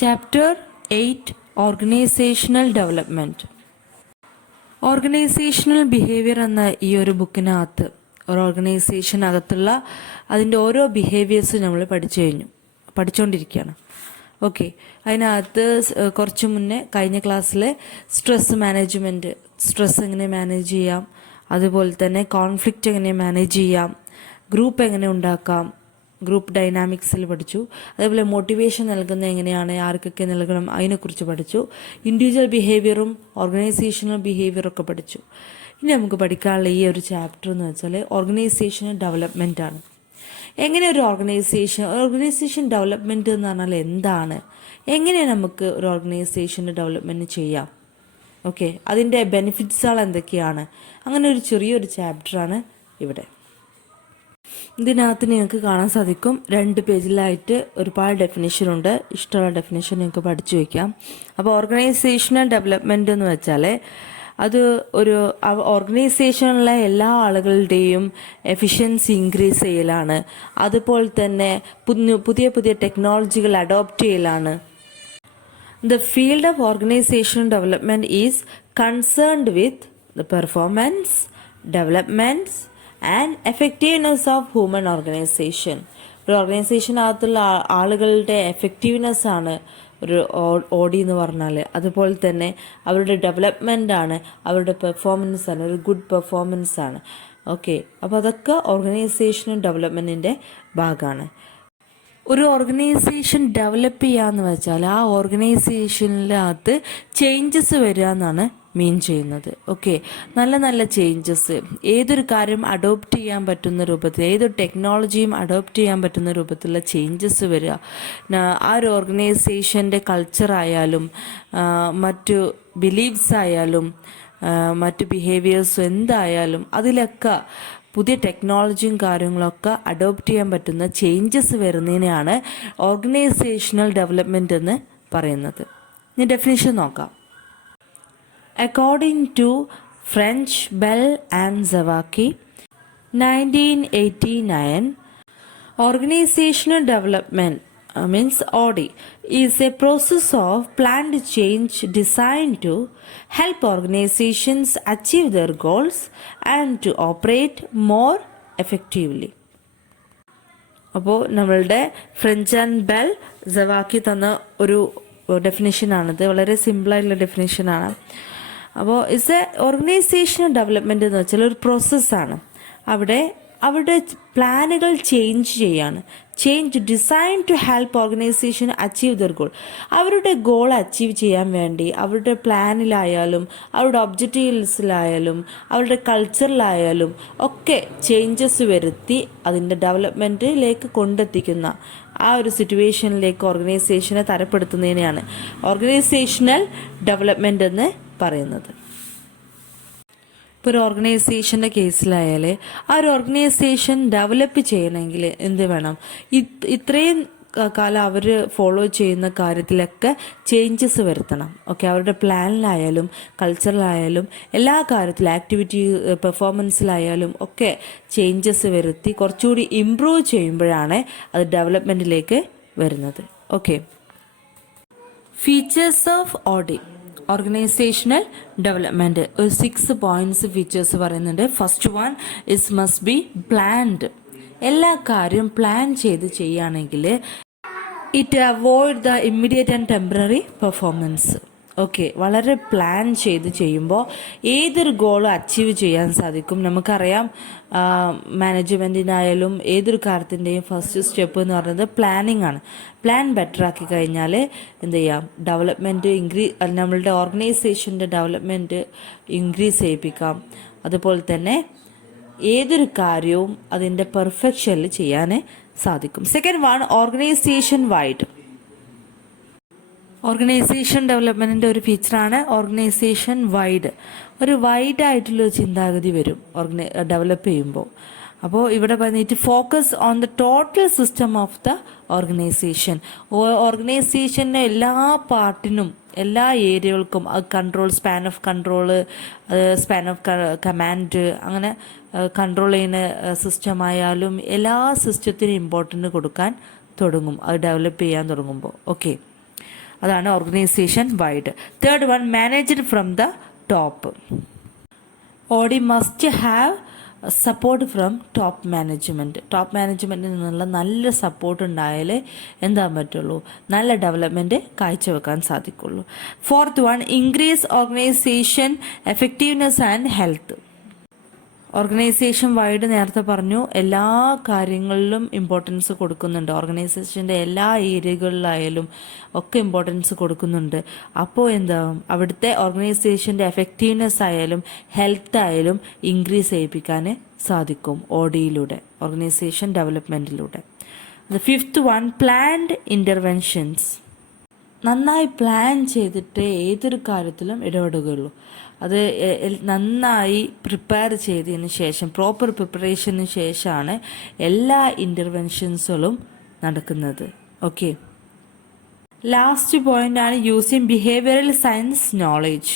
Chapter 8 Organizational Development. Organisational behaviour എന്ന ഈ ഒരു ബുക്കിനകത്ത് ഒരു ഓർഗനൈസേഷനകത്തുള്ള അതിൻ്റെ ഓരോ ബിഹേവിയേഴ്സും നമ്മൾ പഠിച്ചുകൊണ്ടിരിക്കുകയാണ്. ഓക്കെ, അതിനകത്ത് കുറച്ച് മുന്നേ കഴിഞ്ഞ ക്ലാസ്സിൽ സ്ട്രെസ് മാനേജ്മെൻറ്റ്, സ്ട്രെസ് എങ്ങനെ മാനേജ് ചെയ്യാം, അതുപോലെ തന്നെ കോൺഫ്ലിക്റ്റ് എങ്ങനെ മാനേജ് ചെയ്യാം, ഗ്രൂപ്പ് എങ്ങനെ ഉണ്ടാക്കാം, ഗ്രൂപ്പ് ഡൈനാമിക്സിൽ പഠിച്ചു. അതേപോലെ മോട്ടിവേഷൻ നൽകുന്നത് എങ്ങനെയാണ്, ആർക്കൊക്കെ നൽകണം, അതിനെക്കുറിച്ച് പഠിച്ചു. ഇൻഡിവിജ്വൽ ബിഹേവിയറും ഓർഗനൈസേഷണൽ ബിഹേവിയറും ഒക്കെ പഠിച്ചു. ഇനി നമുക്ക് പഠിക്കാനുള്ള ഈ ഒരു ചാപ്റ്റർ എന്ന് വെച്ചാൽ ഓർഗനൈസേഷണൽ ഡെവലപ്മെൻ്റ് ആണ്. എങ്ങനെ ഒരു ഓർഗനൈസേഷൻ ഡെവലപ്മെൻറ്റ് എന്ന് പറഞ്ഞാൽ എന്താണ്, എങ്ങനെ നമുക്ക് ഒരു ഓർഗനൈസേഷൻ്റെ ഡെവലപ്മെൻറ്റ് ചെയ്യാം, ഓക്കെ, അതിൻ്റെ ബെനിഫിറ്റ്സുകൾ എന്തൊക്കെയാണ്, അങ്ങനെ ഒരു ചെറിയൊരു ചാപ്റ്ററാണ് ഇവിടെ. ഇതിനകത്ത് നിങ്ങൾക്ക് കാണാൻ സാധിക്കും 2 പേജിലായിട്ട് ഒരുപാട് ഡെഫിനേഷനുണ്ട്. ഇഷ്ടമുള്ള ഡെഫിനേഷൻ നിങ്ങൾക്ക് പഠിച്ചു വയ്ക്കാം. അപ്പോൾ ഓർഗനൈസേഷണൽ ഡെവലപ്മെൻറ്റ് എന്ന് വെച്ചാൽ അത് ഒരു ഓർഗനൈസേഷനിലെ എല്ലാ ആളുകളുടെയും എഫിഷ്യൻസി ഇൻക്രീസ് ചെയ്യലാണ്. അതുപോലെ തന്നെ പുതിയ ടെക്നോളജികൾ അഡോപ്റ്റ് ചെയ്യലാണ്. The field of organizational development is concerned with the performance, developments and effectiveness of human organization. ഒരു ഓർഗനൈസേഷനകത്തുള്ള ആളുകളുടെ എഫക്റ്റീവ്നെസ് ആണ് ഒരു ഓഡി എന്ന് പറഞ്ഞാൽ. അതുപോലെ തന്നെ അവരുടെ ഡെവലപ്മെൻ്റ് ആണ്, അവരുടെ പെർഫോമൻസ് ആണ്, ഒരു ഗുഡ് പെർഫോമൻസ് ആണ്. ഓക്കെ, അപ്പോൾ അതൊക്കെ ഓർഗനൈസേഷണൽ ഡെവലപ്മെൻറ്റിൻ്റെ ഭാഗമാണ്. ഒരു ഓർഗനൈസേഷൻ ഡെവലപ്പ് ചെയ്യാന്ന് വെച്ചാൽ ആ ഓർഗനൈസേഷനിനകത്ത് ചേഞ്ചസ് വരിക എന്നാണ് മീൻ ചെയ്യുന്നത്. ഓക്കെ, നല്ല നല്ല ചേഞ്ചസ്, ഏതൊരു കാര്യം അഡോപ്റ്റ് ചെയ്യാൻ പറ്റുന്ന രൂപത്തിൽ, ഏതൊരു ടെക്നോളജിയും അഡോപ്റ്റ് ചെയ്യാൻ പറ്റുന്ന രൂപത്തിലുള്ള ചേഞ്ചസ് വരിക. ആ ഒരു ഓർഗനൈസേഷൻ്റെ കൾച്ചറായാലും മറ്റു ബിലീഫ്സ് ആയാലും മറ്റു ബിഹേവിയേഴ്സും എന്തായാലും അതിലൊക്കെ പുതിയ ടെക്നോളജിയും കാര്യങ്ങളൊക്കെ അഡോപ്റ്റ് ചെയ്യാൻ പറ്റുന്ന ചേഞ്ചസ് വരുന്നതിനെയാണ് ഓർഗനൈസേഷണൽ ഡെവലപ്മെൻറ്റ് എന്ന് പറയുന്നത്. ഇനി ഡെഫിനിഷൻ നോക്കാം. According to French Bell and Zawacki 1989, organizational development means OD is a process of planned change designed to help organizations achieve their goals and to operate more effectively. അപ്പോൾ നമ്മളുടെ French and bell സവാക്കി തന്ന ഒരു ഡെഫിനേഷനാണിത്. വളരെ സിമ്പിളായിട്ടുള്ള ഡെഫിനേഷനാണ്. അപ്പോൾ it's A organisational development എന്ന് വെച്ചാൽ ഒരു പ്രോസസ്സാണ്. അവരുടെ പ്ലാനുകൾ ചേഞ്ച് ചെയ്യാണ്. Change design to help organisation achieve their goal. അവരുടെ ഗോൾ അച്ചീവ് ചെയ്യാൻ വേണ്ടി അവരുടെ പ്ലാനിലായാലും അവരുടെ ഒബ്ജക്റ്റീവ്സിലായാലും അവരുടെ കൾച്ചറിലായാലും ഒക്കെ ചേഞ്ചസ് വരുത്തി അതിൻ്റെ ഡെവലപ്മെൻറ്റിലേക്ക് കൊണ്ടെത്തിക്കുന്ന ആ ഒരു സിറ്റുവേഷനിലേക്ക് ഓർഗനൈസേഷനെ തരപ്പെടുത്തുന്നതിനെയാണ് ഓർഗനൈസേഷണൽ ഡെവലപ്മെൻറ്റ് എന്ന് പറയുന്നത്. ഇപ്പോൾ ഒരു ഓർഗനൈസേഷൻ്റെ കേസിലായാൽ ആ ഒരു ഓർഗനൈസേഷൻ ഡെവലപ്പ് ചെയ്യണമെങ്കിൽ എന്ത് വേണം, ഇത്രയും കാലം അവർ ഫോളോ ചെയ്യുന്ന കാര്യത്തിലൊക്കെ ചേഞ്ചസ് വരുത്തണം. ഓക്കെ, അവരുടെ പ്ലാനിലായാലും കൾച്ചറിലായാലും എല്ലാ കാര്യത്തിലും ആക്ടിവിറ്റി പെർഫോമൻസിലായാലും ഒക്കെ ചേഞ്ചസ് വരുത്തി കുറച്ചുകൂടി ഇംപ്രൂവ് ചെയ്യുമ്പോഴാണ് അത് ഡെവലപ്മെൻറ്റിലേക്ക് വരുന്നത്. Okay, features of audit organisational development ഒരു 6 പോയിൻറ്റ്സ് ഫീച്ചേഴ്സ് പറയുന്നുണ്ട്. First one is must be planned. എല്ലാ കാര്യം പ്ലാൻ ചെയ്ത് ചെയ്യുകയാണെങ്കിൽ it avoid the immediate and temporary performance. Okay, വളരെ പ്ലാൻ ചെയ്ത് ചെയ്യുമ്പോൾ ഏതൊരു ഗോളും അച്ചീവ് ചെയ്യാൻ സാധിക്കും. നമുക്കറിയാം മാനേജ്മെൻറ്റിനായാലും ഏതൊരു കാര്യത്തിൻ്റെയും ഫസ്റ്റ് സ്റ്റെപ്പ് എന്ന് പറയുന്നത് പ്ലാനിങ് ആണ്. പ്ലാൻ ബെറ്റർ ആക്കി കഴിഞ്ഞാൽ എന്ത് ചെയ്യാം, ഡെവലപ്മെൻറ്റ് നമ്മളുടെ ഓർഗനൈസേഷൻ്റെ ഡെവലപ്മെൻറ്റ് ഇൻക്രീസ് ചെയ്യിപ്പിക്കാം. അതുപോലെ തന്നെ ഏതൊരു കാര്യവും അതിൻ്റെ പെർഫെക്ഷനിൽ ചെയ്യാൻ സാധിക്കും. Second one organization wide. Organization ഡെവലപ്മെൻറ്റിൻ്റെ ഒരു ഫീച്ചറാണ് ഓർഗനൈസേഷൻ വൈഡ്. ഒരു വൈഡായിട്ടുള്ളൊരു ചിന്താഗതി വരും ഡെവലപ്പ് ചെയ്യുമ്പോൾ. അപ്പോൾ ഇവിടെ പറഞ്ഞിട്ട് focus on the total system of the organization. ഓർഗനൈസേഷൻ്റെ എല്ലാ പാർട്ടിനും എല്ലാ ഏരിയകൾക്കും കൺട്രോൾ, സ്പാൻ ഓഫ് കമാൻഡ്, അങ്ങനെ കൺട്രോൾ ചെയ്യുന്ന സിസ്റ്റമായാലും എല്ലാ സിസ്റ്റത്തിനും ഇമ്പോർട്ടൻ്റ് കൊടുക്കാൻ തുടങ്ങും അത് ഡെവലപ്പ് ചെയ്യാൻ തുടങ്ങുമ്പോൾ. ഓക്കെ, അതാണ് organization wide. Third one, managed from the top. OD must have support from top management. Top മാനേജ്മെൻറ്റിൽ നിന്നുള്ള നല്ല സപ്പോർട്ട് ഉണ്ടായാലേ എന്താൻ പറ്റുള്ളൂ, നല്ല ഡെവലപ്മെൻറ്റ് കാഴ്ചവെക്കാൻ സാധിക്കുള്ളൂ. Fourth one, increase organisation effectiveness and health. Organisation wide നേരത്തെ പറഞ്ഞു എല്ലാ കാര്യങ്ങളിലും ഇമ്പോർട്ടൻസ് കൊടുക്കുന്നുണ്ട്, ഓർഗനൈസേഷൻ്റെ എല്ലാ ഏരിയകളിലായാലും ഒക്കെ ഇമ്പോർട്ടൻസ് കൊടുക്കുന്നുണ്ട്. അപ്പോൾ എന്താവും, അവിടുത്തെ ഓർഗനൈസേഷൻ്റെ എഫക്റ്റീവ്നെസ് ആയാലും ഹെൽത്ത് ആയാലും ഇൻക്രീസ് ചെയ്യിപ്പിക്കാൻ സാധിക്കും ഓഡിയിലൂടെ, ഓർഗനൈസേഷൻ ഡെവലപ്മെൻറ്റിലൂടെ. Fifth one, planned interventions. നന്നായി പ്ലാൻ ചെയ്തിട്ട് ഏതൊരു കാര്യത്തിലും ഇടപെടുകയുള്ളൂ. അത് നന്നായി പ്രിപ്പയർ ചെയ്തതിന് ശേഷം, പ്രോപ്പർ പ്രിപ്പറേഷന് ശേഷമാണ് എല്ലാ ഇൻ്റർവെൻഷൻസുകളും നടക്കുന്നത്. ഓക്കെ, ലാസ്റ്റ് പോയിൻ്റാണ് യൂസിങ് ബിഹേവിയറൽ സയൻസ് നോളേജ്.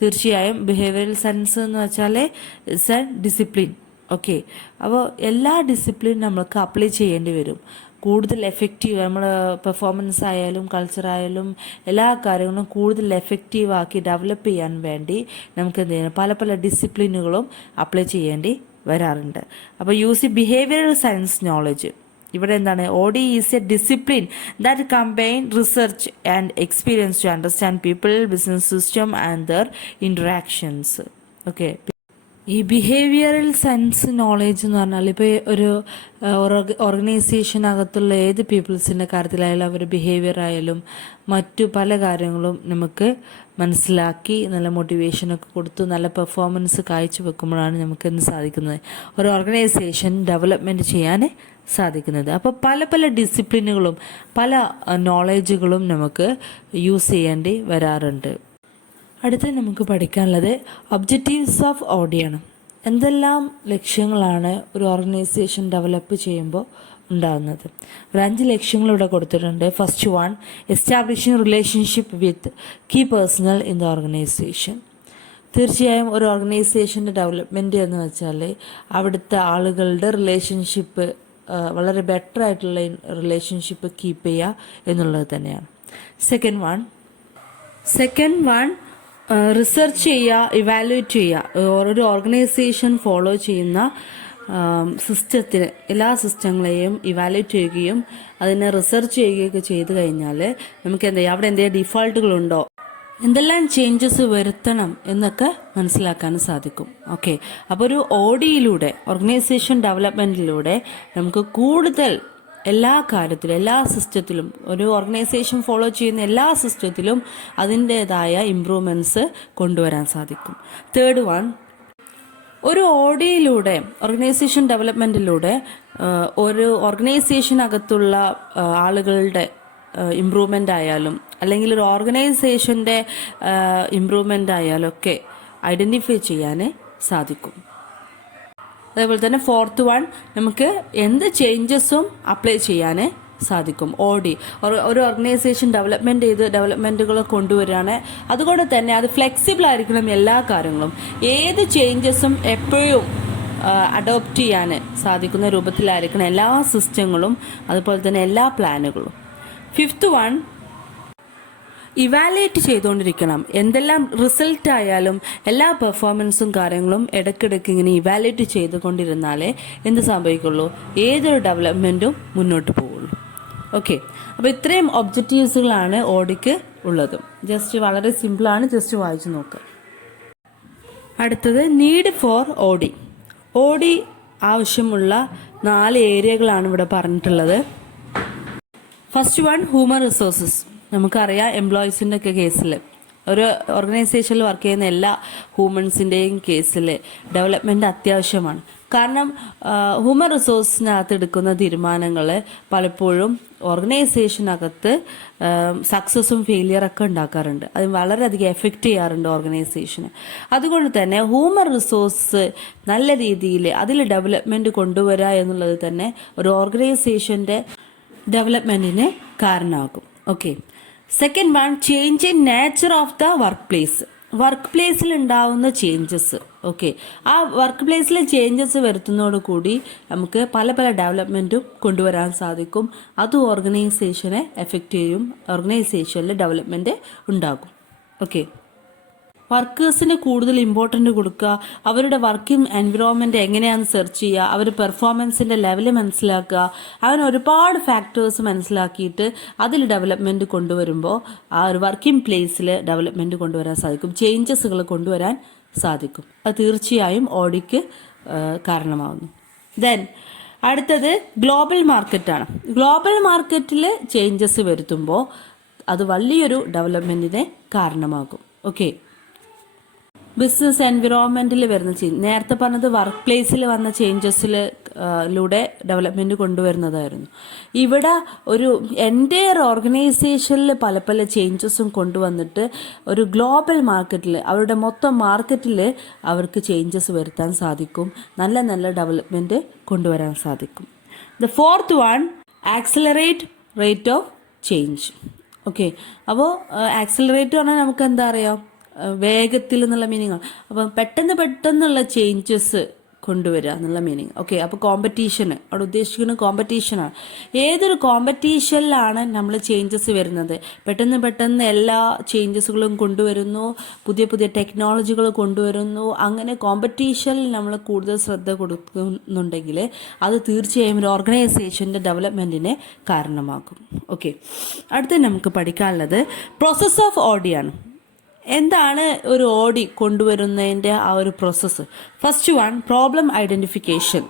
തീർച്ചയായും ബിഹേവിയറൽ സയൻസ് എന്ന് വെച്ചാൽ ഇറ്റ്സ് എ ഡിസിപ്ലിൻ. ഓക്കെ, അപ്പോൾ എല്ലാ ഡിസിപ്ലിനും നമ്മൾക്ക് അപ്ലൈ ചെയ്യേണ്ടി വരും. കൂടുതൽ എഫക്റ്റീവ് നമ്മൾ പെർഫോമൻസ് ആയാലും കൾച്ചറായാലും എല്ലാ കാര്യങ്ങളും കൂടുതൽ എഫക്റ്റീവാക്കി ഡെവലപ്പ് ചെയ്യാൻ വേണ്ടി നമുക്ക് എന്ത് ചെയ്യണം, പല പല ഡിസിപ്ലിനുകളും അപ്ലൈ ചെയ്യേണ്ടി വരാറുണ്ട്. അപ്പോൾ യൂസ് ബിഹേവിയറൽ സയൻസ് നോളജ്. ഇവിടെ എന്താണ്, OD is a discipline that combine research and experience to understand people, business system and their interactions. Okay, ഈ ബിഹേവിയറൽ സയൻസ് നോളേജ് എന്ന് പറഞ്ഞാൽ ഇപ്പോൾ ഒരു ഓർഗനൈസേഷനകത്തുള്ള ഏത് പീപ്പിൾസിൻ്റെ കാര്യത്തിലായാലും അവർ ബിഹേവിയർ ആയാലും മറ്റു പല കാര്യങ്ങളും നമുക്ക് മനസ്സിലാക്കി നല്ല മോട്ടിവേഷനൊക്കെ കൊടുത്തു നല്ല പെർഫോമൻസ് കാഴ്ചവെക്കുമ്പോഴാണ് നമുക്ക് എന്ത് സാധിക്കുന്നത്, ഒരു ഓർഗനൈസേഷൻ ഡെവലപ്മെൻറ്റ് ചെയ്യാൻ സാധിക്കുന്നത്. അപ്പോൾ പല പല ഡിസിപ്ലിനുകളും പല നോളേജുകളും നമുക്ക് യൂസ് ചെയ്യേണ്ടി വരാറുണ്ട്. അടുത്ത് നമുക്ക് പഠിക്കാനുള്ളത് ഒബ്ജക്റ്റീവ്സ് ഓഫ് ഓഡിയാണ്. എന്തെല്ലാം ലക്ഷ്യങ്ങളാണ് ഒരു ഓർഗനൈസേഷൻ ഡെവലപ്പ് ചെയ്യുമ്പോൾ ഉണ്ടാകുന്നത്. ഒരു 5 ലക്ഷ്യങ്ങൾ ഇവിടെ കൊടുത്തിട്ടുണ്ട്. First one, establishing relationship with key personnel in the organisation. തീർച്ചയായും ഒരു ഓർഗനൈസേഷൻ്റെ ഡെവലപ്മെൻറ്റ് എന്ന് വെച്ചാൽ അവിടുത്തെ ആളുകളുടെ റിലേഷൻഷിപ്പ് വളരെ ബെറ്റർ ആയിട്ടുള്ള റിലേഷൻഷിപ്പ് കീപ്പ് ചെയ്യുക എന്നുള്ളത് തന്നെയാണ്. സെക്കൻഡ് വൺ റിസർച്ച് ചെയ്യുക, ഇവാലുവേറ്റ് ചെയ്യുക. ഒരു ഓർഗനൈസേഷൻ ഫോളോ ചെയ്യുന്ന സിസ്റ്റത്തിന് എല്ലാ സിസ്റ്റങ്ങളെയും ഇവാലുവേറ്റ് ചെയ്യുകയും അതിനെ റിസർച്ച് ചെയ്യുകയൊക്കെ ചെയ്ത് കഴിഞ്ഞാൽ നമുക്ക് എന്ത് ചെയ്യാം, അവിടെ എന്തെങ്കിലും ഡിഫോൾട്ടുകളുണ്ടോ, എന്തെല്ലാം ചേഞ്ചസ് വരുത്തണം എന്നൊക്കെ മനസ്സിലാക്കാൻ സാധിക്കും. ഓക്കെ, അപ്പോൾ ഒരു ഓഡിയിലൂടെ ഓർഗനൈസേഷൻ ഡെവലപ്മെൻറ്റിലൂടെ നമുക്ക് കൂടുതൽ എല്ലാ കാര്യത്തിലും എല്ലാ സിസ്റ്റത്തിലും ഒരു ഓർഗനൈസേഷൻ ഫോളോ ചെയ്യുന്ന എല്ലാ സിസ്റ്റത്തിലും അതിൻ്റേതായ ഇമ്പ്രൂവ്മെൻറ്റ്സ് കൊണ്ടുവരാൻ സാധിക്കും. തേർഡ് വൺ, ഒരു ഓഡിയിലൂടെ ഓർഗനൈസേഷൻ ഡെവലപ്മെൻറ്റിലൂടെ ഒരു ഓർഗനൈസേഷനകത്തുള്ള ആളുകളുടെ ഇമ്പ്രൂവ്മെൻ്റ് ആയാലും അല്ലെങ്കിൽ ഒരു ഓർഗനൈസേഷൻ്റെ ഇമ്പ്രൂവ്മെൻ്റ് ആയാലും ഒക്കെ ഐഡൻറ്റിഫൈ ചെയ്യാൻ സാധിക്കും. അതേപോലെ തന്നെ ഫോർത്ത് വൺ, നമുക്ക് എന്ത് ചേഞ്ചസും അപ്ലൈ ചെയ്യാൻ സാധിക്കും. ഓഡി ഒരു ഓർഗനൈസേഷൻ ഡെവലപ്മെൻറ്റ് ചെയ്ത് ഡെവലപ്മെൻറ്റുകൾ കൊണ്ടുവരികയാണ്. അതുകൊണ്ട് തന്നെ അത് ഫ്ലെക്സിബിൾ ആയിരിക്കണം. എല്ലാ കാര്യങ്ങളും ഏത് ചേഞ്ചസും എപ്പോഴും അഡോപ്റ്റ് ചെയ്യാൻ സാധിക്കുന്ന രൂപത്തിലായിരിക്കണം എല്ലാ സിസ്റ്റങ്ങളും, അതുപോലെ തന്നെ എല്ലാ പ്ലാനുകളും. ഫിഫ്ത്ത് വൺ, ഇവാലുവേറ്റ് ചെയ്തുകൊണ്ടിരിക്കണം. എന്തെല്ലാം റിസൾട്ട് ആയാലും എല്ലാ പെർഫോമൻസും കാര്യങ്ങളും ഇടയ്ക്കിടയ്ക്ക് ഇങ്ങനെ ഇവാലുവേറ്റ് ചെയ്തുകൊണ്ടിരുന്നാലേ എന്ത് സംഭവിക്കുള്ളൂ, ഏതൊരു ഡെവലപ്മെൻറ്റും മുന്നോട്ട് പോവുള്ളൂ. ഓക്കെ, അപ്പോൾ ഇത്രയും ഒബ്ജക്റ്റീവ്സുകളാണ് ഓഡിക്ക് ഉള്ളത്. ജസ്റ്റ് വളരെ സിമ്പിളാണ്, ജസ്റ്റ് വായിച്ചു നോക്കുക. അടുത്തത് നീഡ് ഫോർ ഓഡി. ഓഡി ആവശ്യമുള്ള 4 ഏരിയകളാണ് ഇവിടെ പറഞ്ഞിട്ടുള്ളത്. First one, human resources. നമുക്കറിയാം എംപ്ലോയീസിൻ്റെ ഒക്കെ കേസിൽ ഒരു ഓർഗനൈസേഷനിൽ വർക്ക് ചെയ്യുന്ന എല്ലാ ഹ്യൂമൻസിൻ്റെയും കേസിൽ ഡെവലപ്മെൻറ്റ് അത്യാവശ്യമാണ്. കാരണം ഹ്യൂമൻ റിസോഴ്സിനകത്ത് എടുക്കുന്ന തീരുമാനങ്ങൾ പലപ്പോഴും ഓർഗനൈസേഷനകത്ത് സക്സസ്സും ഫെയിലിയറൊക്കെ ഉണ്ടാക്കാറുണ്ട്. അത് വളരെയധികം എഫക്റ്റ് ചെയ്യാറുണ്ട് ഓർഗനൈസേഷന്. അതുകൊണ്ട് തന്നെ ഹ്യൂമൻ റിസോഴ്സ് നല്ല രീതിയിൽ അതിൽ ഡെവലപ്മെൻറ്റ് കൊണ്ടുവരിക എന്നുള്ളത് തന്നെ ഒരു ഓർഗനൈസേഷൻ്റെ ഡെവലപ്മെൻറ്റിന് കാരണമാകും. Okay, second one, change in nature of the work place. Work പ്ലേസിൽ ഉണ്ടാവുന്ന ചേഞ്ചസ്. ഓക്കെ, ആ വർക്ക് പ്ലേസിൽ ചേഞ്ചസ് വരുത്തുന്നതോടുകൂടി നമുക്ക് പല പല ഡെവലപ്മെൻറ്റും കൊണ്ടുവരാൻ സാധിക്കും. അത് ഓർഗനൈസേഷനെ എഫക്റ്റ് ചെയ്യും, ഓർഗനൈസേഷനിൽ ഡെവലപ്മെൻറ്റ് ഉണ്ടാകും. ഓക്കെ, വർക്കേഴ്സിന് കൂടുതൽ ഇമ്പോർട്ടൻ്റ് കൊടുക്കുക, അവരുടെ വർക്കിംഗ് എൻവിറോൺമെൻറ്റ് എങ്ങനെയാണെന്ന് സെർച്ച് ചെയ്യുക, അവർ പെർഫോമൻസിൻ്റെ ലെവൽ മനസ്സിലാക്കുക, അങ്ങനെ ഒരുപാട് ഫാക്ടേഴ്സ് മനസ്സിലാക്കിയിട്ട് അതിൽ ഡെവലപ്മെൻറ്റ് കൊണ്ടുവരുമ്പോൾ ആ ഒരു വർക്കിംഗ് പ്ലേസിൽ ഡെവലപ്മെൻറ്റ് കൊണ്ടുവരാൻ സാധിക്കും, ചേഞ്ചസുകൾ കൊണ്ടുവരാൻ സാധിക്കും. അത് തീർച്ചയായും ഓഡിക്ക് കാരണമാകുന്നു. ദെൻ അടുത്തത് ഗ്ലോബൽ മാർക്കറ്റാണ്. ഗ്ലോബൽ മാർക്കറ്റിൽ ചേഞ്ചസ് വരുത്തുമ്പോൾ അത് വലിയൊരു ഡെവലപ്മെൻറ്റിന് കാരണമാകും. ഓക്കെ, ബിസിനസ് എൻവിറോൺമെൻറ്റിൽ വരുന്ന ചേഞ്ച്, നേരത്തെ പറഞ്ഞത് വർക്ക് പ്ലേസിൽ വന്ന ചേഞ്ചസിലൂടെ ഡെവലപ്മെൻറ്റ് കൊണ്ടുവരുന്നതായിരുന്നു. ഇവിടെ ഒരു എൻ്റയർ ഓർഗനൈസേഷനിൽ പല പല ചേഞ്ചസും കൊണ്ടുവന്നിട്ട് ഒരു ഗ്ലോബൽ മാർക്കറ്റിൽ, അവരുടെ മൊത്തം മാർക്കറ്റിൽ അവർക്ക് ചേഞ്ചസ് വരുത്താൻ സാധിക്കും, നല്ല നല്ല ഡെവലപ്മെൻറ്റ് കൊണ്ടുവരാൻ സാധിക്കും. The fourth one, accelerate rate of change. Okay, അപ്പോൾ ആക്സിലറേറ്റ് പറഞ്ഞാൽ നമുക്ക് എന്താ അറിയാം, വേഗത്തിൽ എന്നുള്ള മീനിങ്. അപ്പം പെട്ടെന്നുള്ള ചേഞ്ചസ് കൊണ്ടുവരിക എന്നുള്ള മീനിങ്. ഓക്കെ, അപ്പോൾ കോമ്പറ്റീഷന്, അവിടെ ഉദ്ദേശിക്കുന്നത് കോമ്പറ്റീഷനാണ്. ഏതൊരു കോമ്പറ്റീഷനിലാണ് നമ്മൾ ചേഞ്ചസ് വരുന്നത്, പെട്ടെന്ന് എല്ലാ ചേഞ്ചസുകളും കൊണ്ടുവരുന്നു, പുതിയ പുതിയ ടെക്നോളജികൾ കൊണ്ടുവരുന്നു, അങ്ങനെ കോമ്പറ്റീഷനിൽ നമ്മൾ കൂടുതൽ ശ്രദ്ധ കൊടുക്കുന്നുണ്ടെങ്കിൽ അത് തീർച്ചയായും ഒരു ഓർഗനൈസേഷൻ്റെ ഡെവലപ്മെൻറ്റിന് കാരണമാകും. ഓക്കെ, അടുത്ത് നമുക്ക് പഠിക്കാനുള്ളത് പ്രോസസ് ഓഫ് ഓഡിയാണ്. എന്താണ് ഒരു ഓഡി കൊണ്ടുവരുന്നതിൻ്റെ ആ ഒരു process? First one, problem identification.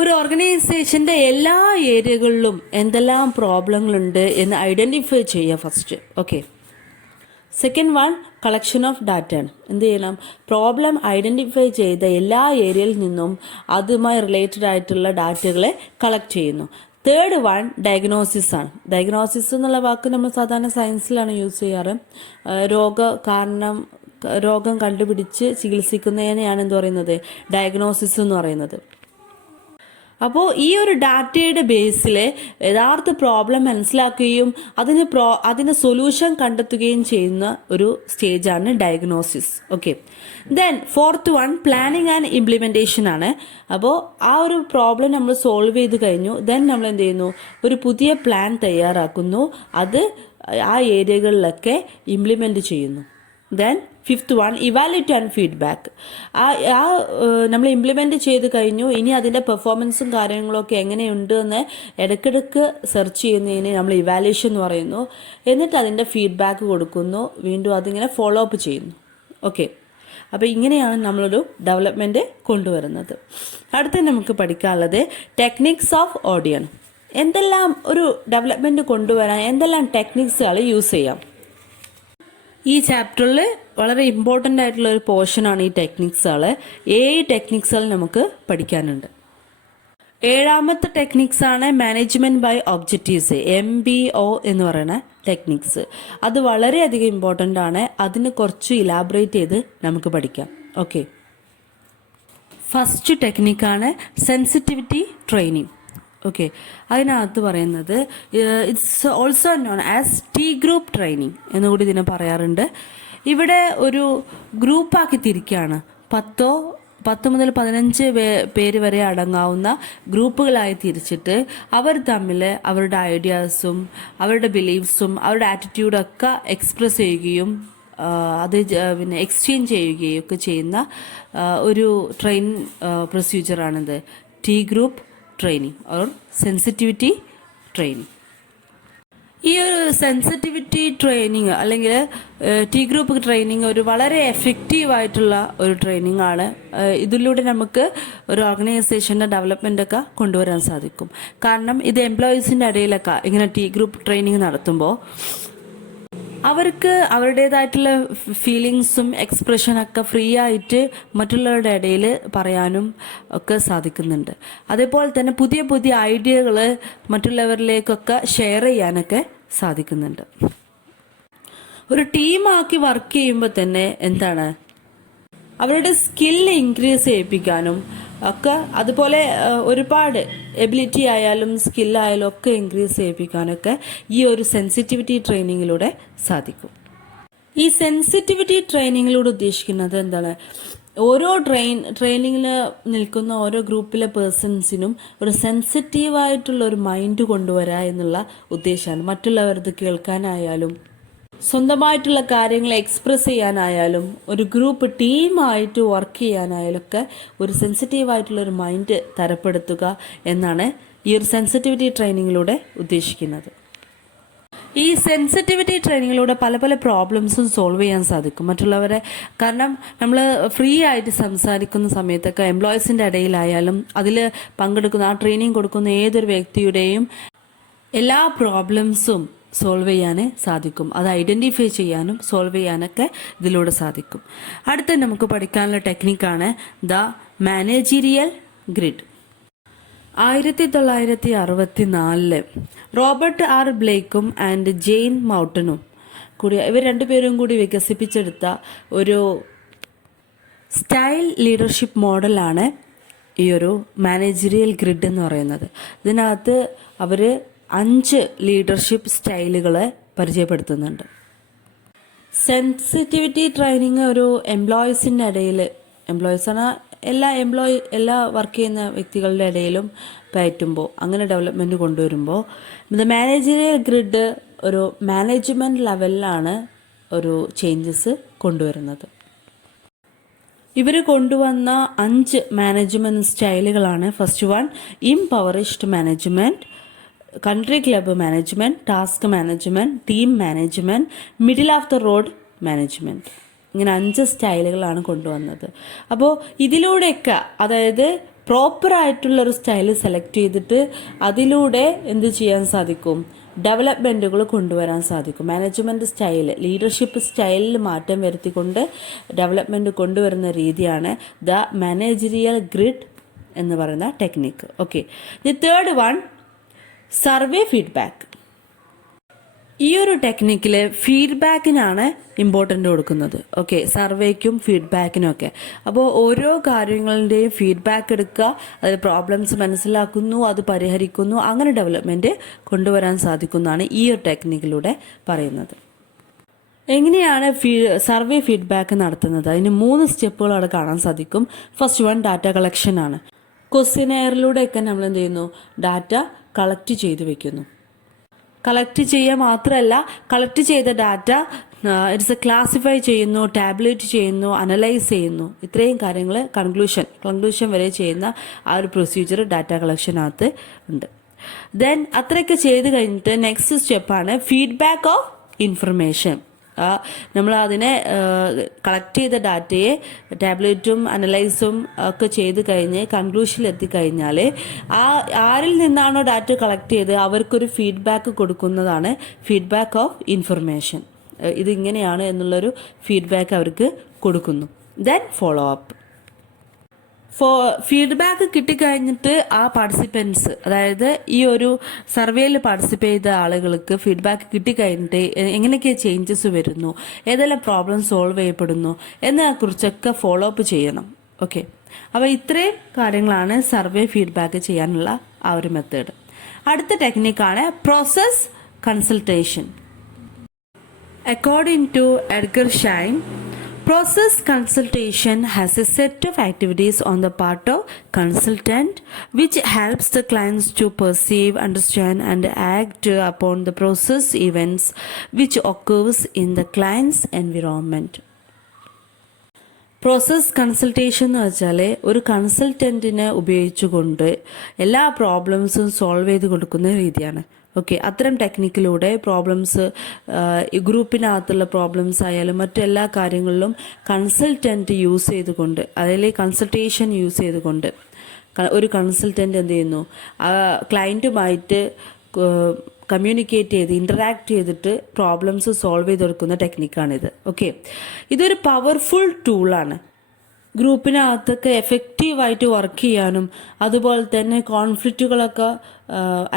ഒരു ഓർഗനൈസേഷൻ്റെ എല്ലാ ഏരിയകളിലും എന്തെല്ലാം പ്രോബ്ലങ്ങളുണ്ട് എന്ന് ഐഡൻറ്റിഫൈ ചെയ്യുക first. Okay, second one, collection of data ആണ്. എന്ത് ചെയ്യണം, പ്രോബ്ലം ഐഡൻറ്റിഫൈ ചെയ്ത എല്ലാ ഏരിയയിൽ നിന്നും അതുമായി റിലേറ്റഡ് ആയിട്ടുള്ള ഡാറ്റകളെ കളക്ട് ചെയ്യുന്നു. തേർഡ് വൺ, ഡയഗ്നോസിസ് ആണ്. ഡയഗ്നോസിസ് എന്നുള്ള വാക്ക് നമ്മൾ സാധാരണ സയൻസിലാണ് യൂസ് ചെയ്യാറ്. രോഗം കണ്ടുപിടിച്ച് ചികിത്സിക്കുന്നതിനെയാണ് എന്ത് പറയുന്നത്, ഡയഗ്നോസിസ് എന്ന് പറയുന്നത്. അപ്പോൾ ഈ ഒരു ഡാറ്റയുടെ ബേസിൽ യഥാർത്ഥ പ്രോബ്ലം മനസ്സിലാക്കുകയും അതിന് സൊല്യൂഷൻ കണ്ടെത്തുകയും ചെയ്യുന്ന ഒരു സ്റ്റേജാണ് diagnosis. Okay, then fourth one, planning and implementation ആണ്. അപ്പോൾ ആ ഒരു പ്രോബ്ലം നമ്മൾ സോൾവ് ചെയ്ത് കഴിഞ്ഞു, ദെൻ നമ്മൾ എന്ത് ചെയ്യുന്നു, ഒരു പുതിയ പ്ലാൻ തയ്യാറാക്കുന്നു, അത് ആ ഏരിയകളിലൊക്കെ ഇംപ്ലിമെൻറ്റ് ചെയ്യുന്നു. Then fifth one, evaluate and feedback. നമ്മൾ ഇംപ്ലിമെൻറ്റ് ചെയ്ത് കഴിഞ്ഞു, ഇനി അതിൻ്റെ പെർഫോമൻസും കാര്യങ്ങളൊക്കെ എങ്ങനെയുണ്ട് എന്ന് ഇടയ്ക്കിടയ്ക്ക് സെർച്ച് ചെയ്യുന്നതിന് നമ്മൾ ഇവാലുവേഷൻ എന്ന് പറയുന്നു. എന്നിട്ട് അതിൻ്റെ ഫീഡ്ബാക്ക് കൊടുക്കുന്നു, വീണ്ടും അതിങ്ങനെ ഫോളോ അപ്പ് ചെയ്യുന്നു. ഓക്കെ, അപ്പോൾ ഇങ്ങനെയാണ് നമ്മളൊരു ഡെവലപ്മെൻറ്റ് കൊണ്ടുവരുന്നത്. അടുത്ത നമുക്ക് പഠിക്കാനുള്ളത് ടെക്നിക്സ് ഓഫ് ഓഡിയാണ്. എന്തെല്ലാം ഒരു ഡെവലപ്മെൻറ്റ് കൊണ്ടുവരാൻ എന്തെല്ലാം ടെക്നിക്സുകൾ യൂസ് ചെയ്യാം? ഈ ചാപ്റ്ററിൽ വളരെ ഇമ്പോർട്ടൻ്റ് ആയിട്ടുള്ള ഒരു പോർഷനാണ് ഈ ടെക്നിക്സുകൾ. 7 ടെക്നിക്സുകൾ നമുക്ക് പഠിക്കാനുണ്ട്. 7ാമത്തെ ടെക്നിക്സാണ് മാനേജ്മെൻറ്റ് ബൈ ഒബ്ജക്റ്റീവ്സ്, MBO എന്ന് പറയുന്ന ടെക്നിക്സ്. അത് വളരെയധികം ഇമ്പോർട്ടൻ്റ് ആണ്, അതിന് കുറച്ച് ഇലാബറേറ്റ് ചെയ്ത് നമുക്ക് പഠിക്കാം. ഓക്കെ, ഫസ്റ്റ് ടെക്നിക്കാണ് സെൻസിറ്റിവിറ്റി ട്രെയിനിങ്. ഓക്കെ, അതിനകത്ത് പറയുന്നത് it's also known as T group training എന്നുകൂടി ഇതിനെ പറയാറുണ്ട്. ഇവിടെ ഒരു ഗ്രൂപ്പാക്കി തിരിക്കുകയാണ്. 10 മുതൽ 15 പേര് വരെ അടങ്ങാവുന്ന ഗ്രൂപ്പുകളായി തിരിച്ചിട്ട് അവർ തമ്മിൽ അവരുടെ ഐഡിയാസും അവരുടെ ബിലീഫ്സും അവരുടെ ആറ്റിറ്റ്യൂഡൊക്കെ എക്സ്പ്രസ് ചെയ്യുകയും അത് പിന്നെ എക്സ്ചേഞ്ച് ചെയ്യുകയും ഒക്കെ ചെയ്യുന്ന ഒരു പ്രൊസീജിയറാണിത്, T group training or sensitivity training. ഈ ഒരു സെൻസിറ്റിവിറ്റി ട്രെയിനിങ് അല്ലെങ്കിൽ T ഗ്രൂപ്പ് ട്രെയിനിങ് ഒരു വളരെ എഫക്റ്റീവ് ആയിട്ടുള്ള ഒരു ട്രെയിനിങ് ആണ്. ഇതിലൂടെ നമുക്ക് ഒരു ഓർഗനൈസേഷൻ്റെ ഡെവലപ്മെൻ്റ് ഒക്കെ കൊണ്ടുവരാൻ സാധിക്കും. കാരണം ഇത് എംപ്ലോയീസിൻ്റെ ഇടയിലൊക്കെ ഇങ്ങനെ T ഗ്രൂപ്പ് ട്രെയിനിങ് നടത്തുമ്പോൾ അവർക്ക് അവരുടേതായിട്ടുള്ള ഫീലിങ്സും എക്സ്പ്രഷനൊക്കെ ഫ്രീ ആയിട്ട് മറ്റുള്ളവരുടെ ഇടയിൽ പറയാനും ഒക്കെ സാധിക്കുന്നുണ്ട്. അതേപോലെ തന്നെ പുതിയ പുതിയ ഐഡിയകൾ മറ്റുള്ളവരിലേക്കൊക്കെ ഷെയർ ചെയ്യാനൊക്കെ സാധിക്കുന്നുണ്ട്. ഒരു ടീമാക്കി വർക്ക് ചെയ്യുമ്പോൾ തന്നെ എന്താണ്, അവരുടെ സ്കില്ല് ഇൻക്രീസ് ചെയ്യിപ്പിക്കാനും ഒക്കെ, അതുപോലെ ഒരുപാട് എബിലിറ്റി ആയാലും സ്കില്ലായാലും ഒക്കെ ഇൻക്രീസ് ചെയ്യിപ്പിക്കാനൊക്കെ ഈ ഒരു സെൻസിറ്റിവിറ്റി ട്രെയിനിങ്ങിലൂടെ സാധിക്കും. ഈ സെൻസിറ്റിവിറ്റി ട്രെയിനിങ്ങിലൂടെ ഉദ്ദേശിക്കുന്നത് എന്താണ്? ഓരോ ട്രെയിനിങ്ങിൽ നിൽക്കുന്ന ഓരോ ഗ്രൂപ്പിലെ പേഴ്സൺസിനും ഒരു സെൻസിറ്റീവായിട്ടുള്ള ഒരു മൈൻഡ് കൊണ്ടുവരിക എന്നുള്ള ഉദ്ദേശമാണ്. മറ്റുള്ളവരത് കേൾക്കാനായാലും സ്വന്തമായിട്ടുള്ള കാര്യങ്ങൾ എക്സ്പ്രസ് ചെയ്യാനായാലും ഒരു ഗ്രൂപ്പ് ടീമായിട്ട് വർക്ക് ചെയ്യാനായാലും ഒക്കെ ഒരു സെൻസിറ്റീവായിട്ടുള്ള ഒരു മൈൻഡ് തരപ്പെടുത്തുക എന്നാണ് ഈ ഒരു സെൻസിറ്റിവിറ്റി ട്രെയിനിങ്ങിലൂടെ ഉദ്ദേശിക്കുന്നത്. ഈ സെൻസിറ്റിവിറ്റി ട്രെയിനിങ്ങിലൂടെ പല പല പ്രോബ്ലംസും സോൾവ് ചെയ്യാൻ സാധിക്കും മറ്റുള്ളവരെ. കാരണം നമ്മൾ ഫ്രീ ആയിട്ട് സംസാരിക്കുന്ന സമയത്തൊക്കെ എംപ്ലോയീസിൻ്റെ ഇടയിലായാലും അതിൽ പങ്കെടുക്കുന്ന ആ ട്രെയിനിങ് കൊടുക്കുന്ന ഏതൊരു വ്യക്തിയുടെയും എല്ലാ പ്രോബ്ലംസും സോൾവ് ചെയ്യാൻ സാധിക്കും. അത് ഐഡൻറ്റിഫൈ ചെയ്യാനും സോൾവ് ചെയ്യാനൊക്കെ ഇതിലൂടെ സാധിക്കും. അടുത്ത നമുക്ക് പഠിക്കാനുള്ള ടെക്നിക്കാണ് the managerial grid. 1964 Robert R ബ്ലേക്കും ആൻഡ് ജെയിൻ മൗട്ടനും കൂടി ഇവർ രണ്ടുപേരും കൂടി വികസിപ്പിച്ചെടുത്ത ഒരു സ്റ്റൈൽ ലീഡർഷിപ്പ് മോഡലാണ് ഈ ഒരു മാനേജറിയൽ ഗ്രിഡ് എന്ന് പറയുന്നത്. ഇതിനകത്ത് അവർ 5 ലീഡർഷിപ്പ് സ്റ്റൈലുകളെ പരിചയപ്പെടുത്തുന്നുണ്ട്. സെൻസിറ്റിവിറ്റി ട്രെയിനിങ് ഒരു എംപ്ലോയീസിൻ്റെ ഇടയിൽ, എംപ്ലോയീസാണ് എല്ലാ വർക്ക് ചെയ്യുന്ന വ്യക്തികളുടെ ഇടയിലും പയറ്റുമ്പോൾ അങ്ങനെ ഡെവലപ്മെൻറ്റ് കൊണ്ടുവരുമ്പോൾ ദ മാനേജറിയൽ ഗ്രിഡ് ഒരു മാനേജ്മെൻറ്റ് ലെവലിലാണ് ഒരു ചേഞ്ചസ് കൊണ്ടുവരുന്നത്. ഇവർ കൊണ്ടുവന്ന 5 മാനേജ്മെൻറ്റ് സ്റ്റൈലുകളാണ്. First one impoverished management, country club management, task management, team management, middle of the road management. ഇങ്ങനെ 5 സ്റ്റൈലുകളാണ് കൊണ്ടുവന്നത്. അപ്പോൾ ഇതിലൂടെയൊക്കെ അതായത് പ്രോപ്പറായിട്ടുള്ളൊരു സ്റ്റൈല് സെലക്ട് ചെയ്തിട്ട് അതിലൂടെ എന്ത് ചെയ്യാൻ സാധിക്കും? ഡെവലപ്മെൻറ്റുകൾ കൊണ്ടുവരാൻ സാധിക്കും. മാനേജ്മെൻറ്റ് സ്റ്റൈല്, ലീഡർഷിപ്പ് സ്റ്റൈലിൽ മാറ്റം വരുത്തിക്കൊണ്ട് ഡെവലപ്മെൻറ്റ് കൊണ്ടുവരുന്ന രീതിയാണ് ദ മാനേജറിയൽ ഗ്രിഡ് എന്ന് പറയുന്ന technique. Okay, the third one survey feedback. ഈ ഒരു ടെക്നിക്കിൽ ഫീഡ്ബാക്കിനാണ് ഇമ്പോർട്ടൻ്റ് കൊടുക്കുന്നത്. ഓക്കെ, സർവേക്കും ഫീഡ്ബാക്കിനും ഒക്കെ. അപ്പോൾ ഓരോ കാര്യങ്ങളുടെയും ഫീഡ്ബാക്ക് എടുക്കുക, അതിൽ പ്രോബ്ലംസ് മനസ്സിലാക്കുന്നു, അത് പരിഹരിക്കുന്നു, അങ്ങനെ ഡെവലപ്മെൻറ്റ് കൊണ്ടുവരാൻ സാധിക്കുന്നതാണ് ഈ ഒരു ടെക്നിക്കിലൂടെ പറയുന്നത്. എങ്ങനെയാണ് സർവേ ഫീഡ്ബാക്ക് നടത്തുന്നത്? അതിന് 3 സ്റ്റെപ്പുകൾ അവിടെ കാണാൻ സാധിക്കും. ഫസ്റ്റ് വൺ ഡാറ്റ കളക്ഷൻ ആണ്. ക്വസ്റ്റ്യനെയറിലൂടെയൊക്കെ നമ്മൾ എന്ത് ചെയ്യുന്നു? ഡാറ്റ കളക്ട് ചെയ്ത് വെക്കുന്നു. കളക്ട് ചെയ്യുക മാത്രമല്ല, കളക്ട് ചെയ്ത ഡാറ്റ ക്ലാസിഫൈ ചെയ്യുന്നു, ടാബുലേറ്റ് ചെയ്യുന്നു, അനലൈസ് ചെയ്യുന്നു. ഇത്രയും കാര്യങ്ങൾ കൺക്ലൂഷൻ വരെ ചെയ്യുന്ന ആ ഒരു പ്രൊസീജിയർ ഡാറ്റ കളക്ഷനകത്ത് ഉണ്ട്. ദെൻ അത്രയൊക്കെ ചെയ്ത് കഴിഞ്ഞിട്ട് നെക്സ്റ്റ് സ്റ്റെപ്പാണ് ഫീഡ്ബാക്ക് ഓഫ് ഇൻഫർമേഷൻ. നമ്മൾ അതിനെ കളക്ട് ചെയ്ത ഡാറ്റയെ ടാബ്ലറ്റും അനലൈസും ഒക്കെ ചെയ്ത് കഴിഞ്ഞ് കൺക്ലൂഷനിൽ എത്തിക്കഴിഞ്ഞാൽ ആരിൽ നിന്നാണോ ഡാറ്റ കളക്ട് ചെയ്ത് അവർക്കൊരു ഫീഡ്ബാക്ക് കൊടുക്കുന്നതാണ് ഫീഡ്ബാക്ക് ഓഫ് ഇൻഫർമേഷൻ. ഇതിങ്ങനെയാണ് എന്നുള്ളൊരു ഫീഡ്ബാക്ക് അവർക്ക് കൊടുക്കുന്നു. Then follow up. ഫീഡ്ബാക്ക് കിട്ടിക്കഴിഞ്ഞിട്ട് ആ പാർട്ടിസിപ്പൻസ്, അതായത് ഈ ഒരു സർവേയിൽ പാർട്ടിസിപ്പേറ്റ് ചെയ്ത ആളുകൾക്ക് ഫീഡ്ബാക്ക് കിട്ടിക്കഴിഞ്ഞിട്ട് എങ്ങനെയൊക്കെ ചേഞ്ചസ് വരുന്നു, ഏതെല്ലാം പ്രോബ്ലം സോൾവ് ചെയ്യപ്പെടുന്നു എന്നതിനെക്കുറിച്ചൊക്കെ ഫോളോ അപ്പ് ചെയ്യണം. ഓക്കെ, അപ്പോൾ ഇത്രയും കാര്യങ്ങളാണ് സർവേ ഫീഡ്ബാക്ക് ചെയ്യാനുള്ള ആ ഒരു മെത്തേഡ്. അടുത്ത ടെക്നിക്കാണ് process consultation. According to Edgar Schein, process consultation has a set of activities on the part of consultant which helps the clients to perceive, understand and act upon the process events which occurs in the client's environment. Process consultation എന്ന് വെച്ചാൽ ഒരു കൺസൾട്ടൻറ്റിനെ ഉപയോഗിച്ചുകൊണ്ട് എല്ലാ പ്രോബ്ലംസും solve ചെയ്ത് കൊടുക്കുന്ന രീതിയാണ്. Okay, അത്തരം ടെക്നിക്കിലൂടെ problems, ഗ്രൂപ്പിനകത്തുള്ള problems ആയാലും മറ്റെല്ലാ കാര്യങ്ങളിലും കൺസൾട്ടൻറ്റ് യൂസ് ചെയ്തുകൊണ്ട്, അതിൽ കൺസൾട്ടേഷൻ യൂസ് ചെയ്തുകൊണ്ട് ഒരു കൺസൾട്ടൻറ്റ് എന്ത് ചെയ്യുന്നു? ക്ലയൻറ്റുമായിട്ട് കമ്മ്യൂണിക്കേറ്റ് ചെയ്ത് ഇൻറ്ററാക്ട് ചെയ്തിട്ട് പ്രോബ്ലംസ് സോൾവ് ചെയ്ത് കൊടുക്കുന്ന ടെക്നിക്കാണിത്. ഓക്കെ, ഇതൊരു പവർഫുൾ ടൂളാണ്. ഗ്രൂപ്പിനകത്തൊക്കെ എഫക്റ്റീവായിട്ട് വർക്ക് ചെയ്യാനും അതുപോലെ തന്നെ കോൺഫ്ലിക്റ്റുകളൊക്കെ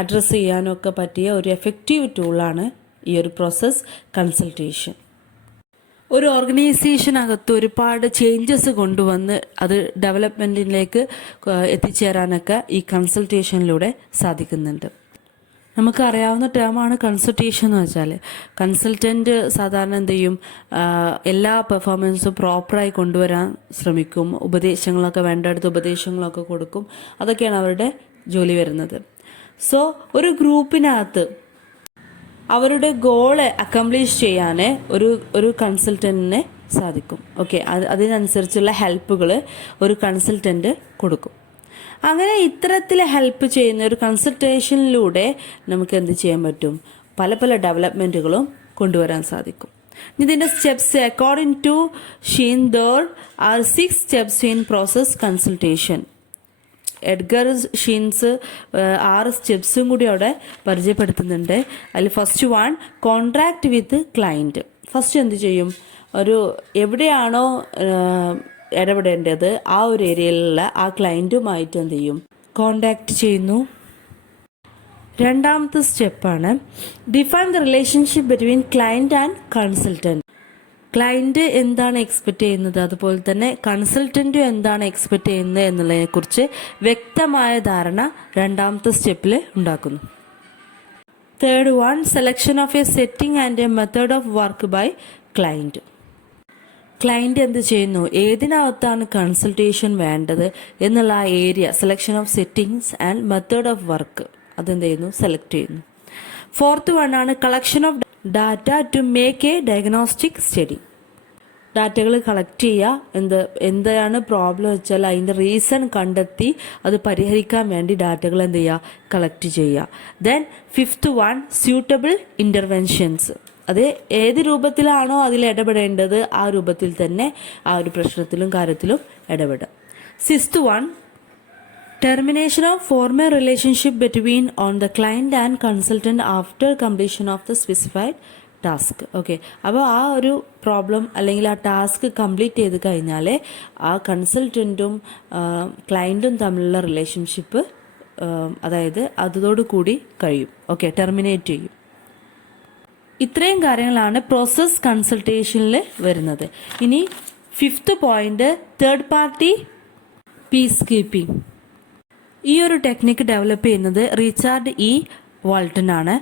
അഡ്രസ്സ് ചെയ്യാനും ഒക്കെ പറ്റിയ ഒരു എഫക്റ്റീവ് ടൂളാണ് ഈ ഒരു പ്രോസസ് കൺസൾട്ടേഷൻ. ഒരു ഓർഗനൈസേഷനകത്ത് ഒരുപാട് ചേഞ്ചസ് കൊണ്ടുവന്ന് അത് ഡെവലപ്മെൻറ്റിലേക്ക് എത്തിച്ചേരാനൊക്കെ ഈ കൺസൾട്ടേഷനിലൂടെ സാധിക്കുന്നുണ്ട്. നമുക്കറിയാവുന്ന ടേമാണ് കൺസൾട്ടേഷൻ എന്ന് വെച്ചാൽ. കൺസൾട്ടൻറ്റ് സാധാരണ എന്ത് ചെയ്യും, എല്ലാ പെർഫോമൻസും പ്രോപ്പറായി കൊണ്ടുവരാൻ ശ്രമിക്കും, ഉപദേശങ്ങളൊക്കെ വേണ്ടടുത്ത് ഉപദേശങ്ങളൊക്കെ കൊടുക്കും. അതൊക്കെയാണ് അവരുടെ ജോലി വരുന്നത്. സോ ഒരു ഗ്രൂപ്പിനകത്ത് അവരുടെ ഗോള് അക്കംപ്ലിഷ് ചെയ്യാൻ ഒരു കൺസൾട്ടൻറ്റിന് സാധിക്കും. ഓക്കെ, അതിനനുസരിച്ചുള്ള ഹെൽപ്പുകൾ ഒരു കൺസൾട്ടൻറ്റ് കൊടുക്കും. അങ്ങനെ ഇത്തരത്തിൽ ഹെൽപ്പ് ചെയ്യുന്ന ഒരു കൺസൾട്ടേഷനിലൂടെ നമുക്ക് എന്ത് ചെയ്യാൻ പറ്റും, പല പല ഡെവലപ്മെൻറ്റുകളും കൊണ്ടുവരാൻ സാധിക്കും. ഇതിൻ്റെ steps according to Schein there are 6 steps in process consultation. Edgar Schein's 6 സ്റ്റെപ്സും കൂടി അവിടെ പരിചയപ്പെടുത്തുന്നുണ്ട്. അതിൽ first one, contract with client. First എന്ത് ചെയ്യും, എവിടെയാണോ ഇടപെടേണ്ടത് ആ ഒരു ഏരിയയിലുള്ള ആ ക്ലയൻറ്റുമായിട്ട് എന്ത് ചെയ്യും, കോണ്ടാക്ട് ചെയ്യുന്നു. രണ്ടാമത്തെ സ്റ്റെപ്പാണ് define the relationship between client and consultant. Client എന്താണ് എക്സ്പെക്റ്റ് ചെയ്യുന്നത്, അതുപോലെ തന്നെ കൺസൾട്ടൻറ്റും എന്താണ് എക്സ്പെക്റ്റ് ചെയ്യുന്നത് എന്നുള്ളതിനെക്കുറിച്ച് വ്യക്തമായ ധാരണ രണ്ടാമത്തെ സ്റ്റെപ്പിൽ ഉണ്ടാക്കുന്നു. Third one, selection of a setting and a method of work by client. Client എന്ത് ചെയ്യുന്നു, ഏതിനകത്താണ് കൺസൾട്ടേഷൻ വേണ്ടത് എന്നുള്ള ആ area, selection of settings and method of work, അതെന്ത് ചെയ്യുന്നു, സെലക്ട് ചെയ്യുന്നു. ഫോർത്ത് വൺ ആണ് collection of data to make a diagnostic study. ഡാറ്റകൾ കളക്ട് ചെയ്യുക, എന്താണ് പ്രോബ്ലം വെച്ചാൽ അതിൻ്റെ റീസൺ കണ്ടെത്തി അത് പരിഹരിക്കാൻ വേണ്ടി ഡാറ്റകൾ എന്ത് ചെയ്യുക, കളക്ട് ചെയ്യുക. Then fifth one, suitable interventions. അത് ഏത് രൂപത്തിലാണോ അതിൽ ഇടപെടേണ്ടത് ആ രൂപത്തിൽ തന്നെ ആ ഒരു പ്രശ്നത്തിലും കാര്യത്തിലും ഇടപെടുക. Sixth one, termination of formal relationship between on the client and consultant after completion of the specified task. Okay, അപ്പോൾ ആ ഒരു പ്രോബ്ലം അല്ലെങ്കിൽ ആ ടാസ്ക് കംപ്ലീറ്റ് ചെയ്ത് കഴിഞ്ഞാൽ ആ കൺസൾട്ടൻറ്റും ക്ലയൻറ്റും തമ്മിലുള്ള റിലേഷൻഷിപ്പ് അതായത് അതോടുകൂടി കഴിയും. ഓക്കെ, ടെർമിനേറ്റ് ചെയ്യും. ഇത്രയും കാര്യങ്ങളാണ് പ്രോസസ് കൺസൾട്ടേഷനിൽ വരുന്നത്. ഇനി fifth point, third party peace keeping. ഈ ഒരു ടെക്നിക്ക് ഡെവലപ്പ് ചെയ്യുന്നത് റിച്ചാർഡ് ഇ വാൾട്ടൺ ആണ്.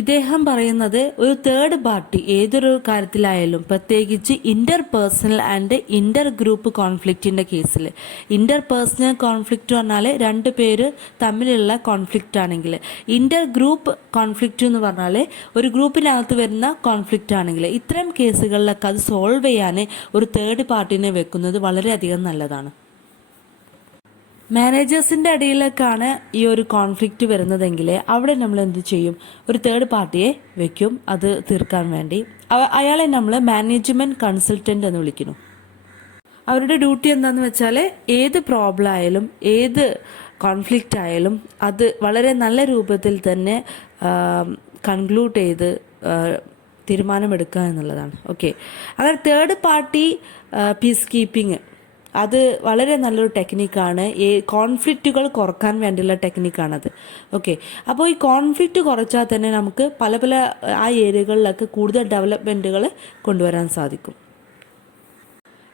ഇദ്ദേഹം പറയുന്നത് ഒരു തേർഡ് പാർട്ടി ഏതൊരു കാര്യത്തിലായാലും, പ്രത്യേകിച്ച് interpersonal and intergroup കോൺഫ്ലിക്റ്റിൻ്റെ കേസിൽ, ഇന്റർ പേഴ്സണൽ കോൺഫ്ലിക്റ്റ് പറഞ്ഞാൽ 2 പേര് തമ്മിലുള്ള കോൺഫ്ലിക്റ്റ് ആണെങ്കിൽ, ഇന്റർ ഗ്രൂപ്പ് കോൺഫ്ലിക്റ്റ് എന്ന് പറഞ്ഞാൽ ഒരു ഗ്രൂപ്പിനകത്ത് വരുന്ന കോൺഫ്ലിക്റ്റ് ആണെങ്കിൽ, ഇത്തരം കേസുകളിലൊക്കെ അത് സോൾവ് ചെയ്യാൻ ഒരു തേർഡ് പാർട്ടിനെ വെക്കുന്നത് വളരെയധികം നല്ലതാണ്. മാനേജേഴ്സിൻ്റെ ഇടയിലേക്കാണ് ഈ ഒരു കോൺഫ്ലിക്റ്റ് വരുന്നതെങ്കിൽ അവിടെ നമ്മൾ എന്ത് ചെയ്യും, ഒരു തേർഡ് പാർട്ടിയെ വെക്കും അത് തീർക്കാൻ വേണ്ടി. അയാളെ നമ്മൾ മാനേജ്മെൻറ്റ് കൺസൾട്ടൻ്റ് എന്ന് വിളിക്കുന്നു. അവരുടെ ഡ്യൂട്ടി എന്താണെന്ന് വെച്ചാൽ ഏത് പ്രോബ്ലം ആയാലും ഏത് കോൺഫ്ലിക്റ്റ് ആയാലും അത് വളരെ നല്ല രൂപത്തിൽ തന്നെ കൺക്ലൂഡ് ചെയ്ത് തീരുമാനമെടുക്കുക എന്നുള്ളതാണ്. ഓക്കെ, അങ്ങനെ തേർഡ് പാർട്ടി പീസ് കീപ്പിംഗ് അത് വളരെ നല്ലൊരു ടെക്നിക്കാണ്. കോൺഫ്ലിക്റ്റുകൾ കുറക്കാൻ വേണ്ടിയുള്ള ടെക്നിക്കാണത്. ഓക്കെ, അപ്പോൾ ഈ കോൺഫ്ലിക്റ്റ് കുറച്ചാൽ തന്നെ നമുക്ക് പല പല ആ ഏരിയകളിലൊക്കെ കൂടുതൽ ഡെവലപ്മെൻറ്റുകൾ കൊണ്ടുവരാൻ സാധിക്കും.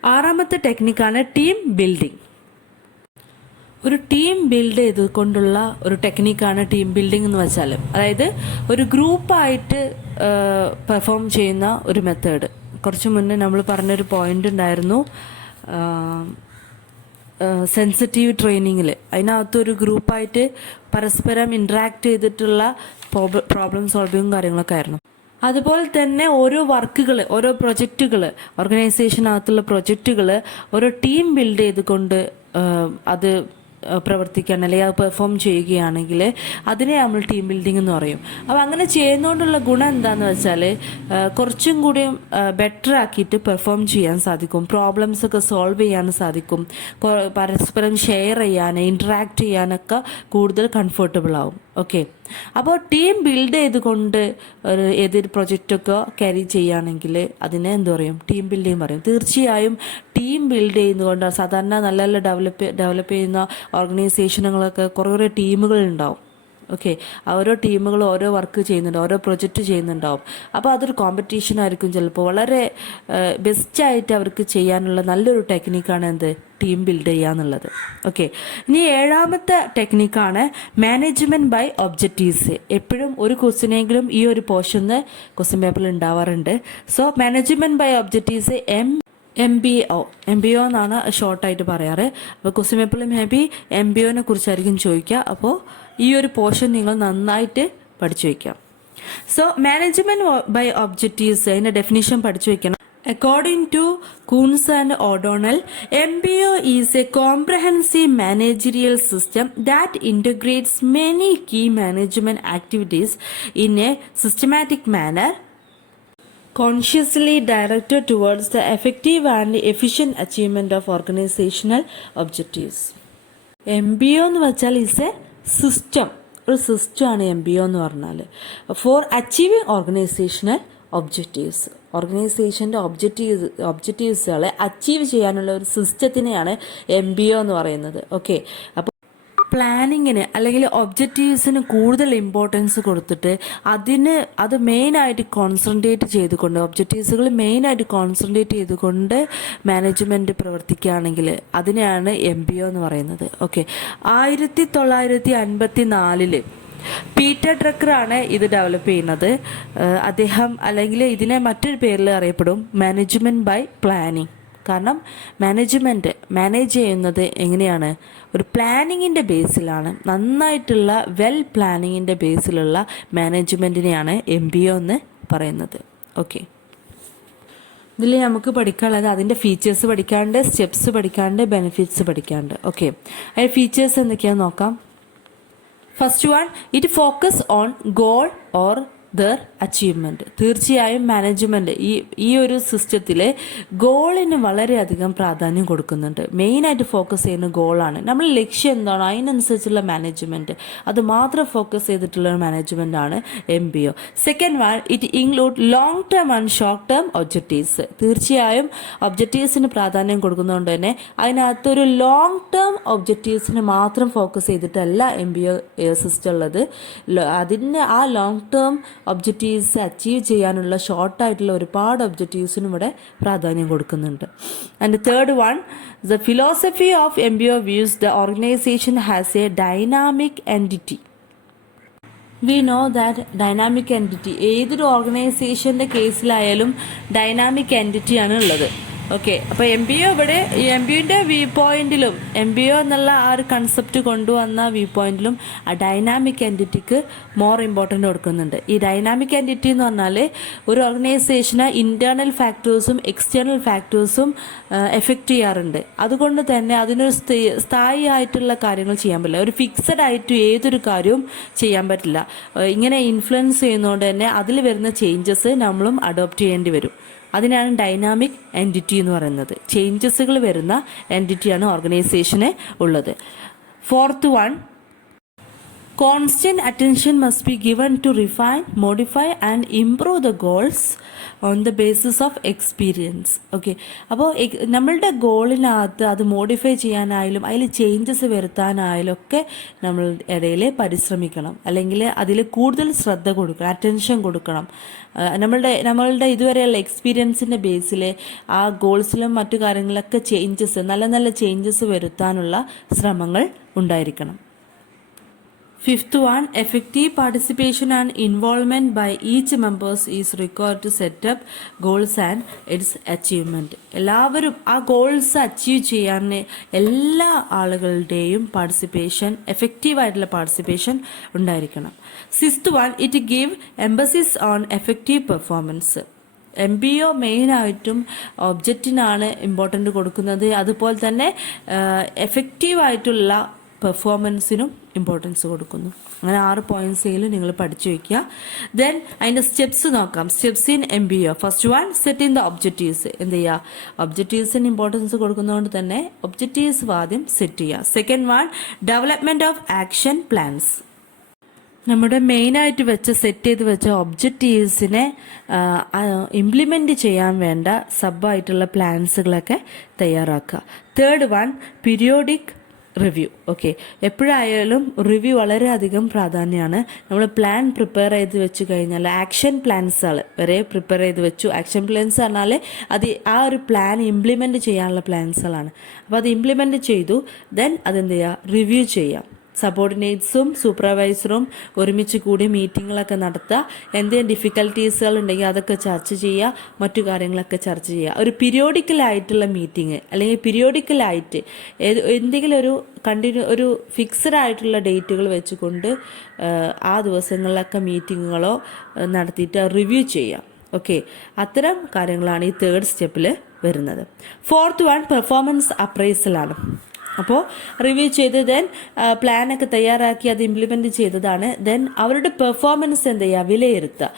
ആറാമത്തെ ടെക്നിക്കാണ് ടീം ബിൽഡിംഗ്. ഒരു ടീം ബിൽഡ് ചെയ്തുകൊണ്ടുള്ള ഒരു ടെക്നിക്കാണ് ടീം ബിൽഡിംഗ് എന്ന് വെച്ചാൽ, അതായത് ഒരു ഗ്രൂപ്പായിട്ട് പെർഫോം ചെയ്യുന്ന ഒരു മെത്തേഡ്. കുറച്ച് മുന്നേ നമ്മൾ പറഞ്ഞൊരു പോയിന്റ് ഉണ്ടായിരുന്നു, സെൻസിറ്റീവ് ട്രെയിനിങ്ങിൽ. അതിനകത്തൊരു ഗ്രൂപ്പായിട്ട് പരസ്പരം ഇൻട്രാക്ട് ചെയ്തിട്ടുള്ള പ്രോബ്ലം സോൾവിങ്ങും കാര്യങ്ങളൊക്കെ ആയിരുന്നു. അതുപോലെ തന്നെ ഓരോ വർക്കുകൾ, ഓരോ പ്രൊജക്റ്റുകൾ, ഓർഗനൈസേഷനകത്തുള്ള പ്രൊജക്റ്റുകൾ ഓരോ ടീം ബിൽഡ് ചെയ്തുകൊണ്ട് അത് പ്രവർത്തിക്കാൻ അല്ലെങ്കിൽ അത് പെർഫോം ചെയ്യുകയാണെങ്കിൽ അതിനെ നമ്മൾ ടീം ബിൽഡിംഗ് എന്ന് പറയും. അപ്പോൾ അങ്ങനെ ചെയ്യുന്നതുകൊണ്ടുള്ള ഗുണം എന്താണെന്ന് വെച്ചാൽ കുറച്ചും കൂടി ബെറ്റർ ആക്കിയിട്ട് പെർഫോം ചെയ്യാൻ സാധിക്കും, പ്രോബ്ലംസൊക്കെ സോൾവ് ചെയ്യാൻ സാധിക്കും, പരസ്പരം ഷെയർ ചെയ്യാൻ, ഇൻട്രാക്ട് ചെയ്യാനൊക്കെ കൂടുതൽ കംഫർട്ടബിൾ ആവും. ഓക്കെ, അപ്പോൾ ടീം ബിൽഡ് ചെയ്തുകൊണ്ട് ഏതൊരു പ്രൊജക്റ്റൊക്കെ ക്യാരി ചെയ്യുകയാണെങ്കിൽ അതിനെ എന്ത് പറയും, ടീം ബിൽഡിങ് പറയും. തീർച്ചയായും ടീം ബിൽഡ് ചെയ്യുന്നതുകൊണ്ട് സാധാരണ നല്ല നല്ല ഡെവലപ്പ് ചെയ്യുന്ന ഓർഗനൈസേഷനുകളൊക്കെ കുറേ ടീമുകൾ ഉണ്ടാവും. ഓക്കെ, ഓരോ ടീമുകൾ ഓരോ വർക്ക് ചെയ്യുന്നുണ്ടാവും, ഓരോ പ്രൊജക്റ്റ് ചെയ്യുന്നുണ്ടാവും. അപ്പോൾ അതൊരു കോമ്പറ്റീഷൻ ആയിരിക്കും. ചിലപ്പോൾ വളരെ ബെസ്റ്റായിട്ട് അവർക്ക് ചെയ്യാനുള്ള നല്ലൊരു ടെക്നിക്കാണ് എന്ത്, ടീം ബിൽഡ് ചെയ്യുക എന്നുള്ളത്. ഓക്കെ, ഇനി ഏഴാമത്തെ ടെക്നിക്കാണ് മാനേജ്മെൻറ്റ് ബൈ ഒബ്ജക്റ്റീവ്സ്. എപ്പോഴും ഒരു ക്വസ്റ്റിനെങ്കിലും ഈ ഒരു പോർഷന് ക്വസ്റ്റ്യൻ പേപ്പറിൽ ഉണ്ടാവാറുണ്ട്. So management by objectives MBO എന്നാണ് ഷോർട്ടായിട്ട് പറയാറ്. അപ്പോൾ ക്വസ്റ്റ്യൻ പേപ്പറിൽ മേ ബി MBOനെ കുറിച്ചായിരിക്കും ചോദിക്കുക. അപ്പോൾ ഈ ഒരു പോർഷൻ നിങ്ങൾ നന്നായിട്ട് പഠിച്ചു വയ്ക്കാം. സോ മാനേജ്മെൻറ്റ് ബൈ ഒബ്ജക്റ്റീവ്സ് അതിൻ്റെ ഡെഫിനിഷൻ പഠിച്ചു വയ്ക്കണം. According to Coons and O'Donnell, MBO is a comprehensive managerial system that integrates many key management activities in a systematic manner, consciously directed towards the effective and efficient achievement of organizational objectives. MBO എന്ന് വെച്ചാൽ is a system. ഒരു സിസ്റ്റമാണ് MBO എന്ന് പറഞ്ഞാൽ. For achieving organizational objectives. ഓർഗനൈസേഷൻ്റെ ഒബ്ജക്റ്റീവ്സുകളെ achieve ചെയ്യാനുള്ള ഒരു സിസ്റ്റത്തിനെയാണ് MBO എന്ന് പറയുന്നത്. ഓക്കെ, അപ്പോൾ പ്ലാനിങ്ങിന് അല്ലെങ്കിൽ ഒബ്ജക്റ്റീവ്സിന് കൂടുതൽ ഇമ്പോർട്ടൻസ് കൊടുത്തിട്ട് അത് മെയിനായിട്ട് കോൺസെൻട്രേറ്റ് ചെയ്തുകൊണ്ട് ഒബ്ജക്റ്റീവ്സുകൾ മെയിനായിട്ട് കോൺസെൻട്രേറ്റ് ചെയ്തുകൊണ്ട് മാനേജ്മെൻറ്റ് പ്രവർത്തിക്കുകയാണെങ്കിൽ അതിനെയാണ് MBO എന്ന് പറയുന്നത്. ഓക്കെ, 1954 പീറ്റർ ഡ്രക്കറാണ് ഇത് ഡെവലപ്പ് ചെയ്യുന്നത്. അദ്ദേഹം അല്ലെങ്കിൽ ഇതിനെ മറ്റൊരു പേരിൽ അറിയപ്പെടും മാനേജ്മെൻറ്റ് ബൈ പ്ലാനിങ്. കാരണം മാനേജ് ചെയ്യുന്നത് എങ്ങനെയാണ്? ഒരു പ്ലാനിങ്ങിൻ്റെ ബേസിലാണ്. നന്നായിട്ടുള്ള പ്ലാനിങ്ങിൻ്റെ ബേസിലുള്ള മാനേജ്മെൻറ്റിനെയാണ് MBO എന്ന് പറയുന്നത്. ഓക്കെ, ഇതിൽ നമുക്ക് പഠിക്കാനുള്ളത് അതിൻ്റെ ഫീച്ചേഴ്സ് പഠിക്കാണ്ട്, സ്റ്റെപ്സ് പഠിക്കാണ്ട്, ബെനിഫിറ്റ്സ് പഠിക്കാണ്ട്. ഓക്കെ, അതിൻ്റെ ഫീച്ചേഴ്സ് എന്തൊക്കെയാണെന്ന് നോക്കാം. First one, it focus on goal or there achievement. തീർച്ചയായും മാനേജ്മെൻറ്റ് ഈ ഒരു സിസ്റ്റത്തിൽ ഗോളിന് വളരെയധികം പ്രാധാന്യം കൊടുക്കുന്നുണ്ട്. മെയിനായിട്ട് ഫോക്കസ് ചെയ്യുന്ന ഗോളാണ്. നമ്മൾ ലക്ഷ്യം എന്താണോ അതിനനുസരിച്ചുള്ള മാനേജ്മെൻറ്റ്, അത് മാത്രം ഫോക്കസ് ചെയ്തിട്ടുള്ള മാനേജ്മെൻറ്റാണ് MBO. Second one, it include long term and short term objectives. തീർച്ചയായും ഒബ്ജക്റ്റീവ്സിന് പ്രാധാന്യം കൊടുക്കുന്നതുകൊണ്ട് തന്നെ അതിനകത്തൊരു ലോങ് ടേം ഒബ്ജക്റ്റീവ്സിന് മാത്രം ഫോക്കസ് ചെയ്തിട്ടല്ല MBO സിസ്റ്റം ഉള്ളത്. അതിന് ആ ലോങ് ടേം ഒബ്ജക്റ്റീവ്സ് അച്ചീവ് ചെയ്യാനുള്ള ഷോർട്ടായിട്ടുള്ള ഒരുപാട് ഒബ്ജക്റ്റീവ്സിനും ഇവിടെ പ്രാധാന്യം കൊടുക്കുന്നുണ്ട്. And third one, the philosophy of MBO views the organisation has A dynamic entity. We know that dynamic entity ഏതൊരു ഓർഗനൈസേഷൻ്റെ കേസിലായാലും ഡൈനാമിക് എൻറ്റിറ്റിയാണ് ഉള്ളത്. ഓക്കെ, അപ്പോൾ MBO ഇവിടെ MBOൻ്റെ വ്യൂ പോയിന്റിലും MBO എന്നുള്ള ആ ഒരു കൺസെപ്റ്റ് കൊണ്ടുവന്ന വ്യൂ പോയിന്റിലും ആ ഡൈനാമിക് എൻറ്റിറ്റിക്ക് മോർ ഇമ്പോർട്ടൻ്റ് കൊടുക്കുന്നുണ്ട്. ഈ ഡൈനാമിക് എൻറ്റിറ്റി എന്ന് പറഞ്ഞാൽ ഒരു ഓർഗനൈസേഷന് ഇൻറ്റേർണൽ ഫാക്ടേഴ്സും എക്സ്റ്റേണൽ ഫാക്ടേഴ്സും എഫക്റ്റ് ചെയ്യാറുണ്ട്. അതുകൊണ്ട് തന്നെ അതിനൊരു സ്ഥായി ആയിട്ടുള്ള കാര്യങ്ങൾ ചെയ്യാൻ പറ്റില്ല. ഒരു ഫിക്സഡ് ആയിട്ട് ഏതൊരു കാര്യവും ചെയ്യാൻ പറ്റില്ല. ഇങ്ങനെ ഇൻഫ്ലുവൻസ് ചെയ്യുന്നതുകൊണ്ട് തന്നെ അതിൽ വരുന്ന ചേഞ്ചസ് നമ്മളും അഡോപ്റ്റ് ചെയ്യേണ്ടി വരും. അതിനാണ് ഡൈനാമിക് എൻറ്റിറ്റി എന്ന് പറയുന്നത്. ചേഞ്ചസുകൾ വരുന്ന എൻറ്റിറ്റിയാണ് ഓർഗനൈസേഷന് ഉള്ളത്. Fourth one, constant attention must be given to refine, modify and improve the goals on the basis of experience. Okay, അപ്പോൾ നമ്മളുടെ ഗോളിനകത്ത് അത് മോഡിഫൈ ചെയ്യാനായാലും അതിൽ ചേഞ്ചസ് വരുത്താനായാലും ഒക്കെ നമ്മൾ ഇടയിൽ പരിശ്രമിക്കണം. അല്ലെങ്കിൽ അതിൽ കൂടുതൽ ശ്രദ്ധ കൊടുക്കണം, അറ്റൻഷൻ കൊടുക്കണം. നമ്മളുടെ ഇതുവരെയുള്ള എക്സ്പീരിയൻസിൻ്റെ ബേസിൽ ആ ഗോൾസിലും മറ്റു കാര്യങ്ങളിലൊക്കെ നല്ല ചേഞ്ചസ് വരുത്താനുള്ള ശ്രമങ്ങൾ ഉണ്ടായിരിക്കണം. Fifth one, effective participation and involvement by each members is required to set up goals and its achievement. എല്ലാവരും ആ ഗോൾസ് അച്ചീവ് ചെയ്യാൻ എല്ലാ ആളുകളുടെയും പാർട്ടിസിപ്പേഷൻ, എഫക്റ്റീവായിട്ടുള്ള പാർട്ടിസിപ്പേഷൻ ഉണ്ടായിരിക്കണം. Sixth one, it give emphasis on effective performance. MBO മെയിനായിട്ടും ഒബ്ജക്റ്റിനാണ് important കൊടുക്കുന്നത്. അതുപോലെ തന്നെ എഫക്റ്റീവായിട്ടുള്ള പെർഫോമൻസിനും ഇമ്പോർട്ടൻസ് കൊടുക്കുന്നു. അങ്ങനെ 6 പോയിന്റ്സിലും നിങ്ങൾ പഠിച്ചു വയ്ക്കുക. ദെൻ അതിൻ്റെ സ്റ്റെപ്സ് നോക്കാം. Steps in MBO. First one, set in the objectives. എന്ത് ചെയ്യുക? ഒബ്ജക്റ്റീവ്സിന് ഇമ്പോർട്ടൻസ് കൊടുക്കുന്നതുകൊണ്ട് തന്നെ ഒബ്ജക്റ്റീവ്സ് ആദ്യം സെറ്റ് ചെയ്യുക. Second one, development of action plans. നമ്മുടെ മെയിനായിട്ട് സെറ്റ് ചെയ്ത് വെച്ച ഒബ്ജക്റ്റീവ്സിനെ ഇംപ്ലിമെൻറ്റ് ചെയ്യാൻ വേണ്ട സബായിട്ടുള്ള പ്ലാൻസുകളൊക്കെ തയ്യാറാക്കുക. Third one, periodic review. Okay, എപ്പോഴായാലും റിവ്യൂ വളരെയധികം പ്രാധാന്യമാണ്. നമ്മൾ പ്ലാൻ പ്രിപ്പയർ ചെയ്ത് വെച്ച് കഴിഞ്ഞാൽ ആക്ഷൻ പ്ലാൻസുകൾ വരെ പ്രിപ്പയർ ചെയ്ത് വെച്ചു. ആക്ഷൻ പ്ലാൻസ് പറഞ്ഞാൽ അത് ആ ഒരു പ്ലാൻ ഇംപ്ലിമെൻറ്റ് ചെയ്യാനുള്ള പ്ലാൻസുകളാണ്. അപ്പോൾ അത് ഇംപ്ലിമെൻറ്റ് ചെയ്തു, ദെൻ അതെന്ത് ചെയ്യുക, റിവ്യൂ ചെയ്യാം. സബോർഡിനേറ്റ്സും സൂപ്പർവൈസറും ഒരുമിച്ച് കൂടി മീറ്റിങ്ങുകളൊക്കെ നടത്തുക. എന്തെങ്കിലും ഡിഫിക്കൽട്ടീസുകൾ ഉണ്ടെങ്കിൽ അതൊക്കെ ചർച്ച ചെയ്യുക, മറ്റു കാര്യങ്ങളൊക്കെ ചർച്ച ചെയ്യുക. ഒരു പീരിയോഡിക്കലായിട്ടുള്ള മീറ്റിംഗ് അല്ലെങ്കിൽ പീരിയോഡിക്കലായിട്ട് എന്തെങ്കിലും ഒരു ഫിക്സഡ് ആയിട്ടുള്ള ഡേറ്റുകൾ വെച്ചുകൊണ്ട് ആ ദിവസങ്ങളിലൊക്കെ മീറ്റിങ്ങുകളോ നടത്തിയിട്ട് റിവ്യൂ ചെയ്യാം. ഓക്കെ, അത്തരം കാര്യങ്ങളാണ് ഈ 3rd സ്റ്റെപ്പിൽ വരുന്നത്. 4th one performance അപ്രൈസലാണ്. അപ്പോൾ റിവ്യൂ ചെയ്ത് ദെൻ പ്ലാനൊക്കെ തയ്യാറാക്കി അത് ഇംപ്ലിമെൻറ്റ് ചെയ്തതാണ്. ദെൻ അവരുടെ പെർഫോമൻസ് എന്ത് ചെയ്യുക, വിലയിരുത്തുക.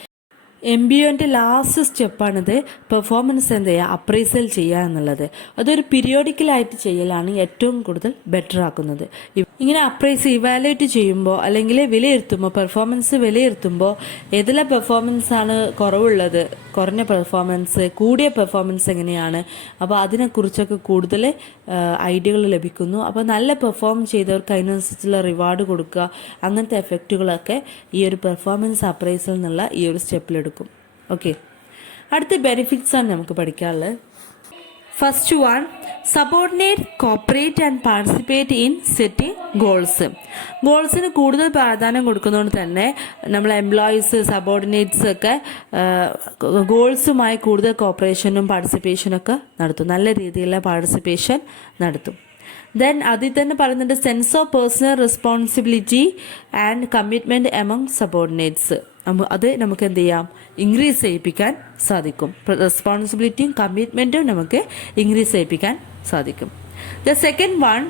MBOൻ്റെ ലാസ്റ്റ് സ്റ്റെപ്പാണിത്. പെർഫോമൻസ് എന്ത് ചെയ്യുക, അപ്രൈസൽ ചെയ്യുക എന്നുള്ളത്. അതൊരു പീരിയോഡിക്കലായിട്ട് ചെയ്യലാണ് ഏറ്റവും കൂടുതൽ ബെറ്റർ ആക്കുന്നത്. ഇങ്ങനെ ഇവാലുവേറ്റ് ചെയ്യുമ്പോൾ അല്ലെങ്കിൽ വിലയിരുത്തുമ്പോൾ, പെർഫോമൻസ് വിലയിരുത്തുമ്പോൾ ഏതെല്ലാം പെർഫോമൻസാണ് കുറവുള്ളത്, കുറഞ്ഞ പെർഫോമൻസ്, കൂടിയ പെർഫോമൻസ് എങ്ങനെയാണ്, അപ്പോൾ അതിനെക്കുറിച്ചൊക്കെ കൂടുതൽ ഐഡിയകൾ ലഭിക്കുന്നു. അപ്പോൾ നല്ല പെർഫോം ചെയ്തവർക്ക് അതിനനുസരിച്ചുള്ള റിവാർഡ് കൊടുക്കുക, അങ്ങനത്തെ എഫക്റ്റുകളൊക്കെ ഈ ഒരു പെർഫോമൻസ് അപ്രൈസൽ എന്നുള്ള ഈ ഒരു സ്റ്റെപ്പിലെടുക്കും. ഓക്കെ, അടുത്ത ബെനിഫിറ്റ്സ് ആണ് നമുക്ക് പഠിക്കാനുള്ളത്. First one, subordinate cooperate and participate in setting goals. ഗോൾസിന് കൂടുതൽ പ്രാധാന്യം കൊടുക്കുന്നതുകൊണ്ട് തന്നെ നമ്മൾ എംപ്ലോയീസ്, സബോർഡിനേറ്റ്സ് ഒക്കെ ഗോൾസുമായി കൂടുതൽ കോപ്പറേഷനും പാർട്ടിസിപ്പേഷനും ഒക്കെ നടത്തും. നല്ല രീതിയിലുള്ള പാർട്ടിസിപ്പേഷൻ നടത്തും. ദെൻ അതിൽ തന്നെ പറയുന്നുണ്ട് sense of personal responsibility and commitment among subordinates. അത് നമുക്ക് എന്ത് ചെയ്യാം, ഇൻക്രീസ് ചെയ്യിപ്പിക്കാൻ സാധിക്കും. റെസ്പോൺസിബിലിറ്റിയും കമ്മിറ്റ്മെൻറ്റും നമുക്ക് ഇൻക്രീസ് ചെയ്യിപ്പിക്കാൻ സാധിക്കും. The second one,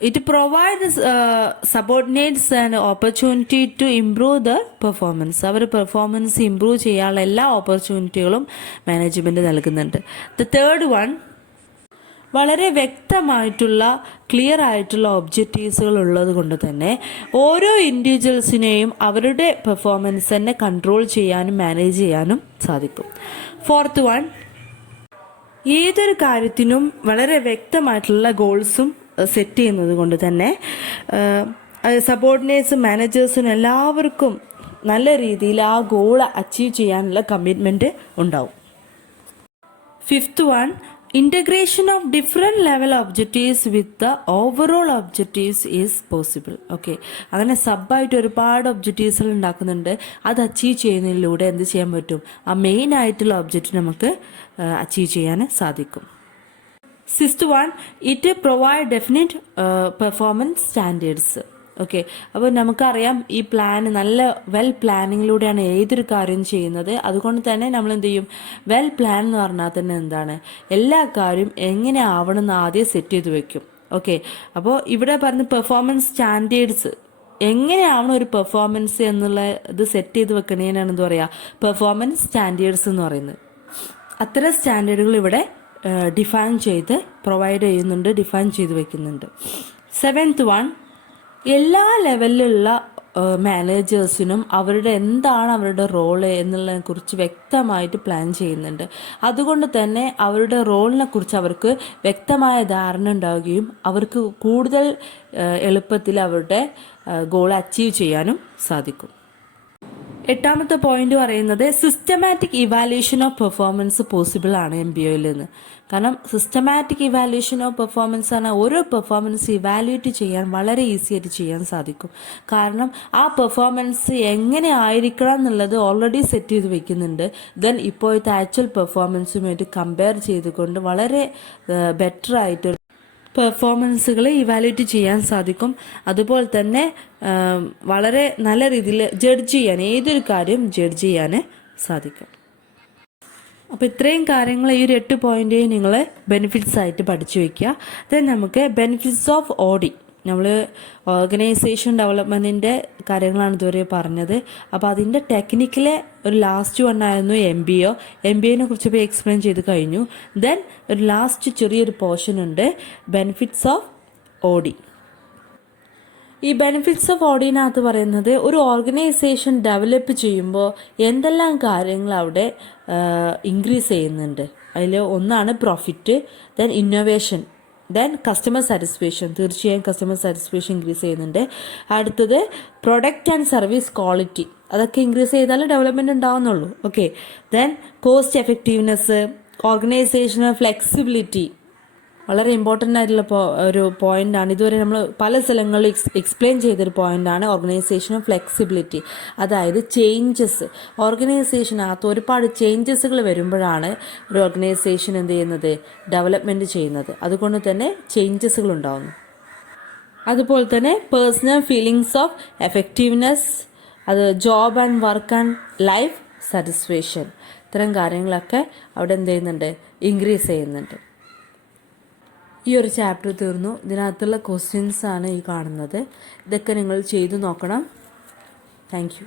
it provide subordinates and opportunity to improve the performance. അവർ പെർഫോമൻസ് ഇംപ്രൂവ് ചെയ്യാനുള്ള എല്ലാ ഓപ്പർച്യൂണിറ്റികളും മാനേജ്മെൻറ്റ് നൽകുന്നുണ്ട്. ദ തേർഡ് വൺ, വളരെ വ്യക്തമായിട്ടുള്ള ക്ലിയർ ആയിട്ടുള്ള ഒബ്ജക്റ്റീവ്സുകൾ ഉള്ളത് കൊണ്ട് തന്നെ ഓരോ ഇൻഡിവിജ്വൽസിനെയും അവരുടെ പെർഫോമൻസ് തന്നെ കൺട്രോൾ ചെയ്യാനും മാനേജ് ചെയ്യാനും സാധിക്കും. 4th വൺ, ഏതൊരു കാര്യത്തിനും വളരെ വ്യക്തമായിട്ടുള്ള ഗോൾസും സെറ്റ് ചെയ്യുന്നത് കൊണ്ട് തന്നെ സബോർഡിനേറ്റ്സും മാനേജേഴ്സിനും എല്ലാവർക്കും നല്ല രീതിയിൽ ആ ഗോൾ അച്ചീവ് ചെയ്യാനുള്ള കമ്മിറ്റ്മെൻറ്റ് ഉണ്ടാവും. 5th one, integration of different level objectives with the overall objectives is possible. Okay, അങ്ങനെ സബായിട്ട് ഒരുപാട് ഒബ്ജക്റ്റീവ്സുകൾ ഉണ്ടാക്കുന്നുണ്ട്. അത് അച്ചീവ് ചെയ്യുന്നതിലൂടെ എന്ത് ചെയ്യാൻ പറ്റും, ആ മെയിൻ ആയിട്ടുള്ള ഒബ്ജക്റ്റീവ് നമുക്ക് അച്ചീവ് ചെയ്യാൻ സാധിക്കും. 6th one, it provide definite performance standards. Okay, അപ്പോൾ നമുക്കറിയാം ഈ നല്ല വെൽ പ്ലാനിങ്ങിലൂടെയാണ് ഏതൊരു കാര്യം ചെയ്യുന്നത്. അതുകൊണ്ട് തന്നെ നമ്മൾ എന്ത് ചെയ്യും, വെൽ പ്ലാൻ എന്ന് പറഞ്ഞാൽ തന്നെ എന്താണ്, എല്ലാ കാര്യം എങ്ങനെ ആവണമെന്ന് ആദ്യം സെറ്റ് ചെയ്ത് വെക്കും. ഓക്കെ, അപ്പോൾ ഇവിടെ പറഞ്ഞ പെർഫോമൻസ് സ്റ്റാൻഡേർഡ്സ് എങ്ങനെയാണ് ഒരു പെർഫോമൻസ് എന്നുള്ള ഇത് സെറ്റ് ചെയ്ത് വെക്കണേനാണ് എന്താ പറയുക, പെർഫോമൻസ് സ്റ്റാൻഡേർഡ്സ് എന്ന് പറയുന്നത്. അത്തരം സ്റ്റാൻഡേർഡുകൾ ഇവിടെ ഡിഫൈൻ ചെയ്ത് പ്രൊവൈഡ് ചെയ്യുന്നുണ്ട്, ഡിഫൈൻ ചെയ്ത് വെക്കുന്നുണ്ട്. 7th വൺ, എല്ലാ ലെവലിലുള്ള മാനേജേഴ്സിനും എന്താണ് അവരുടെ റോള് എന്നുള്ളതിനെ കുറിച്ച് വ്യക്തമായിട്ട് പ്ലാൻ ചെയ്യുന്നുണ്ട്. അതുകൊണ്ട് തന്നെ അവരുടെ റോളിനെ കുറിച്ച് അവർക്ക് വ്യക്തമായ ധാരണ ഉണ്ടാവുകയും അവർക്ക് കൂടുതൽ എളുപ്പത്തിൽ അവരുടെ ഗോൾ അച്ചീവ് ചെയ്യാനും സാധിക്കും. 8ാമത്തെ പോയിന്റ് പറയുന്നത് systematic evaluation of performance possible ആണ് MBOയിൽ നിന്ന്. കാരണം സിസ്റ്റമാറ്റിക് ഇവാലുവേഷൻ ഓഫ് പെർഫോമൻസ് ആണ് ഓരോ പെർഫോമൻസ് ഇവാലുവേറ്റ് ചെയ്യാൻ വളരെ ഈസി ആയിട്ട് ചെയ്യാൻ സാധിക്കും. കാരണം ആ പെർഫോമൻസ് എങ്ങനെ ആയിരിക്കണം എന്നുള്ളത് ഓൾറെഡി സെറ്റ് ചെയ്ത് വെക്കുന്നുണ്ട്. ദെൻ ഇപ്പോഴത്തെ ആക്ച്വൽ പെർഫോമൻസുമായിട്ട് കമ്പയർ ചെയ്തുകൊണ്ട് വളരെ ബെറ്റർ ആയിട്ട് പെർഫോമൻസുകൾ ഇവാലുവേറ്റ് ചെയ്യാൻ സാധിക്കും. അതുപോലെ തന്നെ വളരെ നല്ല രീതിയിൽ ജഡ്ജ് ചെയ്യാൻ, ഏതൊരു കാര്യം ജഡ്ജ് ചെയ്യാൻ സാധിക്കും. അപ്പോൾ ഇത്രയും കാര്യങ്ങൾ ഈ ഒരു 8 പോയിന്റ് നിങ്ങൾ ബെനിഫിറ്റ്സ് ആയിട്ട് പഠിച്ചു വയ്ക്കുക. ദെൻ നമുക്ക് ബെനിഫിറ്റ്സ് ഓഫ് ഓഡി, നമ്മൾ ഓർഗനൈസേഷൻ ഡെവലപ്മെൻറ്റിൻ്റെ കാര്യങ്ങളാണ് ഇതുവരെ പറഞ്ഞത്. അപ്പോൾ അതിൻ്റെ ടെക്നിക്കലെ ഒരു ലാസ്റ്റ് വണ്ണായിരുന്നു MBOനെ കുറിച്ച് ഇപ്പോൾ എക്സ്പ്ലെയിൻ ചെയ്ത് കഴിഞ്ഞു. ദെൻ ഒരു ലാസ്റ്റ് ചെറിയൊരു പോർഷൻ ഉണ്ട്, ബെനിഫിറ്റ്സ് ഓഫ് ഓഡി. ഈ ബെനിഫിറ്റ്സ് ഓഫ് ഓഡിനകത്ത് പറയുന്നത് ഒരു ഓർഗനൈസേഷൻ ഡെവലപ്പ് ചെയ്യുമ്പോൾ എന്തെല്ലാം കാര്യങ്ങൾ അവിടെ ഇൻക്രീസ് ചെയ്യുന്നുണ്ട്. അതിൽ ഒന്നാണ് profit, then innovation, then customer satisfaction, തീർച്ചയായും കസ്റ്റമർ സാറ്റിസ്ഫാക്ഷൻ ഇൻക്രീസ് ചെയ്യുന്നുണ്ട്. അടുത്തത് പ്രൊഡക്റ്റ് ആൻഡ് സർവീസ് ക്വാളിറ്റി, അതൊക്കെ ഇൻക്രീസ് ചെയ്താലേ ഡെവലപ്മെൻറ്റ് ഉണ്ടാവുന്നുള്ളൂ. Okay. Then cost effectiveness, organizational flexibility, വളരെ ഇമ്പോർട്ടൻ്റ് ആയിട്ടുള്ള ഒരു പോയിൻ്റാണ്. ഇതുവരെ നമ്മൾ പല സ്ഥലങ്ങളിൽ എക്സ്പ്ലെയിൻ ചെയ്തൊരു പോയിൻ്റാണ് ഓർഗനൈസേഷൻ ഫ്ലെക്സിബിലിറ്റി. അതായത് ചേഞ്ചസ്, ഓർഗനൈസേഷനകത്ത് ഒരുപാട് ചേഞ്ചസുകൾ വരുമ്പോഴാണ് ഒരു ഓർഗനൈസേഷൻ എന്ത് ചെയ്യുന്നത്, ഡെവലപ്മെൻറ്റ് ചെയ്യുന്നത്. അതുകൊണ്ട് തന്നെ ചേഞ്ചസുകൾ ഉണ്ടാകുന്നു. അതുപോലെ തന്നെ പേഴ്സണൽ ഫീലിങ്സ് ഓഫ് എഫക്റ്റീവ്നെസ്, അത് job and work and life satisfaction, ഇത്തരം കാര്യങ്ങളൊക്കെ അവിടെ എന്ത് ചെയ്യുന്നുണ്ട്, ഇൻക്രീസ് ചെയ്യുന്നുണ്ട്. ഈ ഒരു ചാപ്റ്റർ തീർന്നു. ഇതിനകത്തുള്ള ക്വസ്റ്റ്യൻസ് ആണ് ഈ കാണുന്നത്. ഇതൊക്കെ നിങ്ങൾ ചെയ്തു നോക്കണം. Thank you.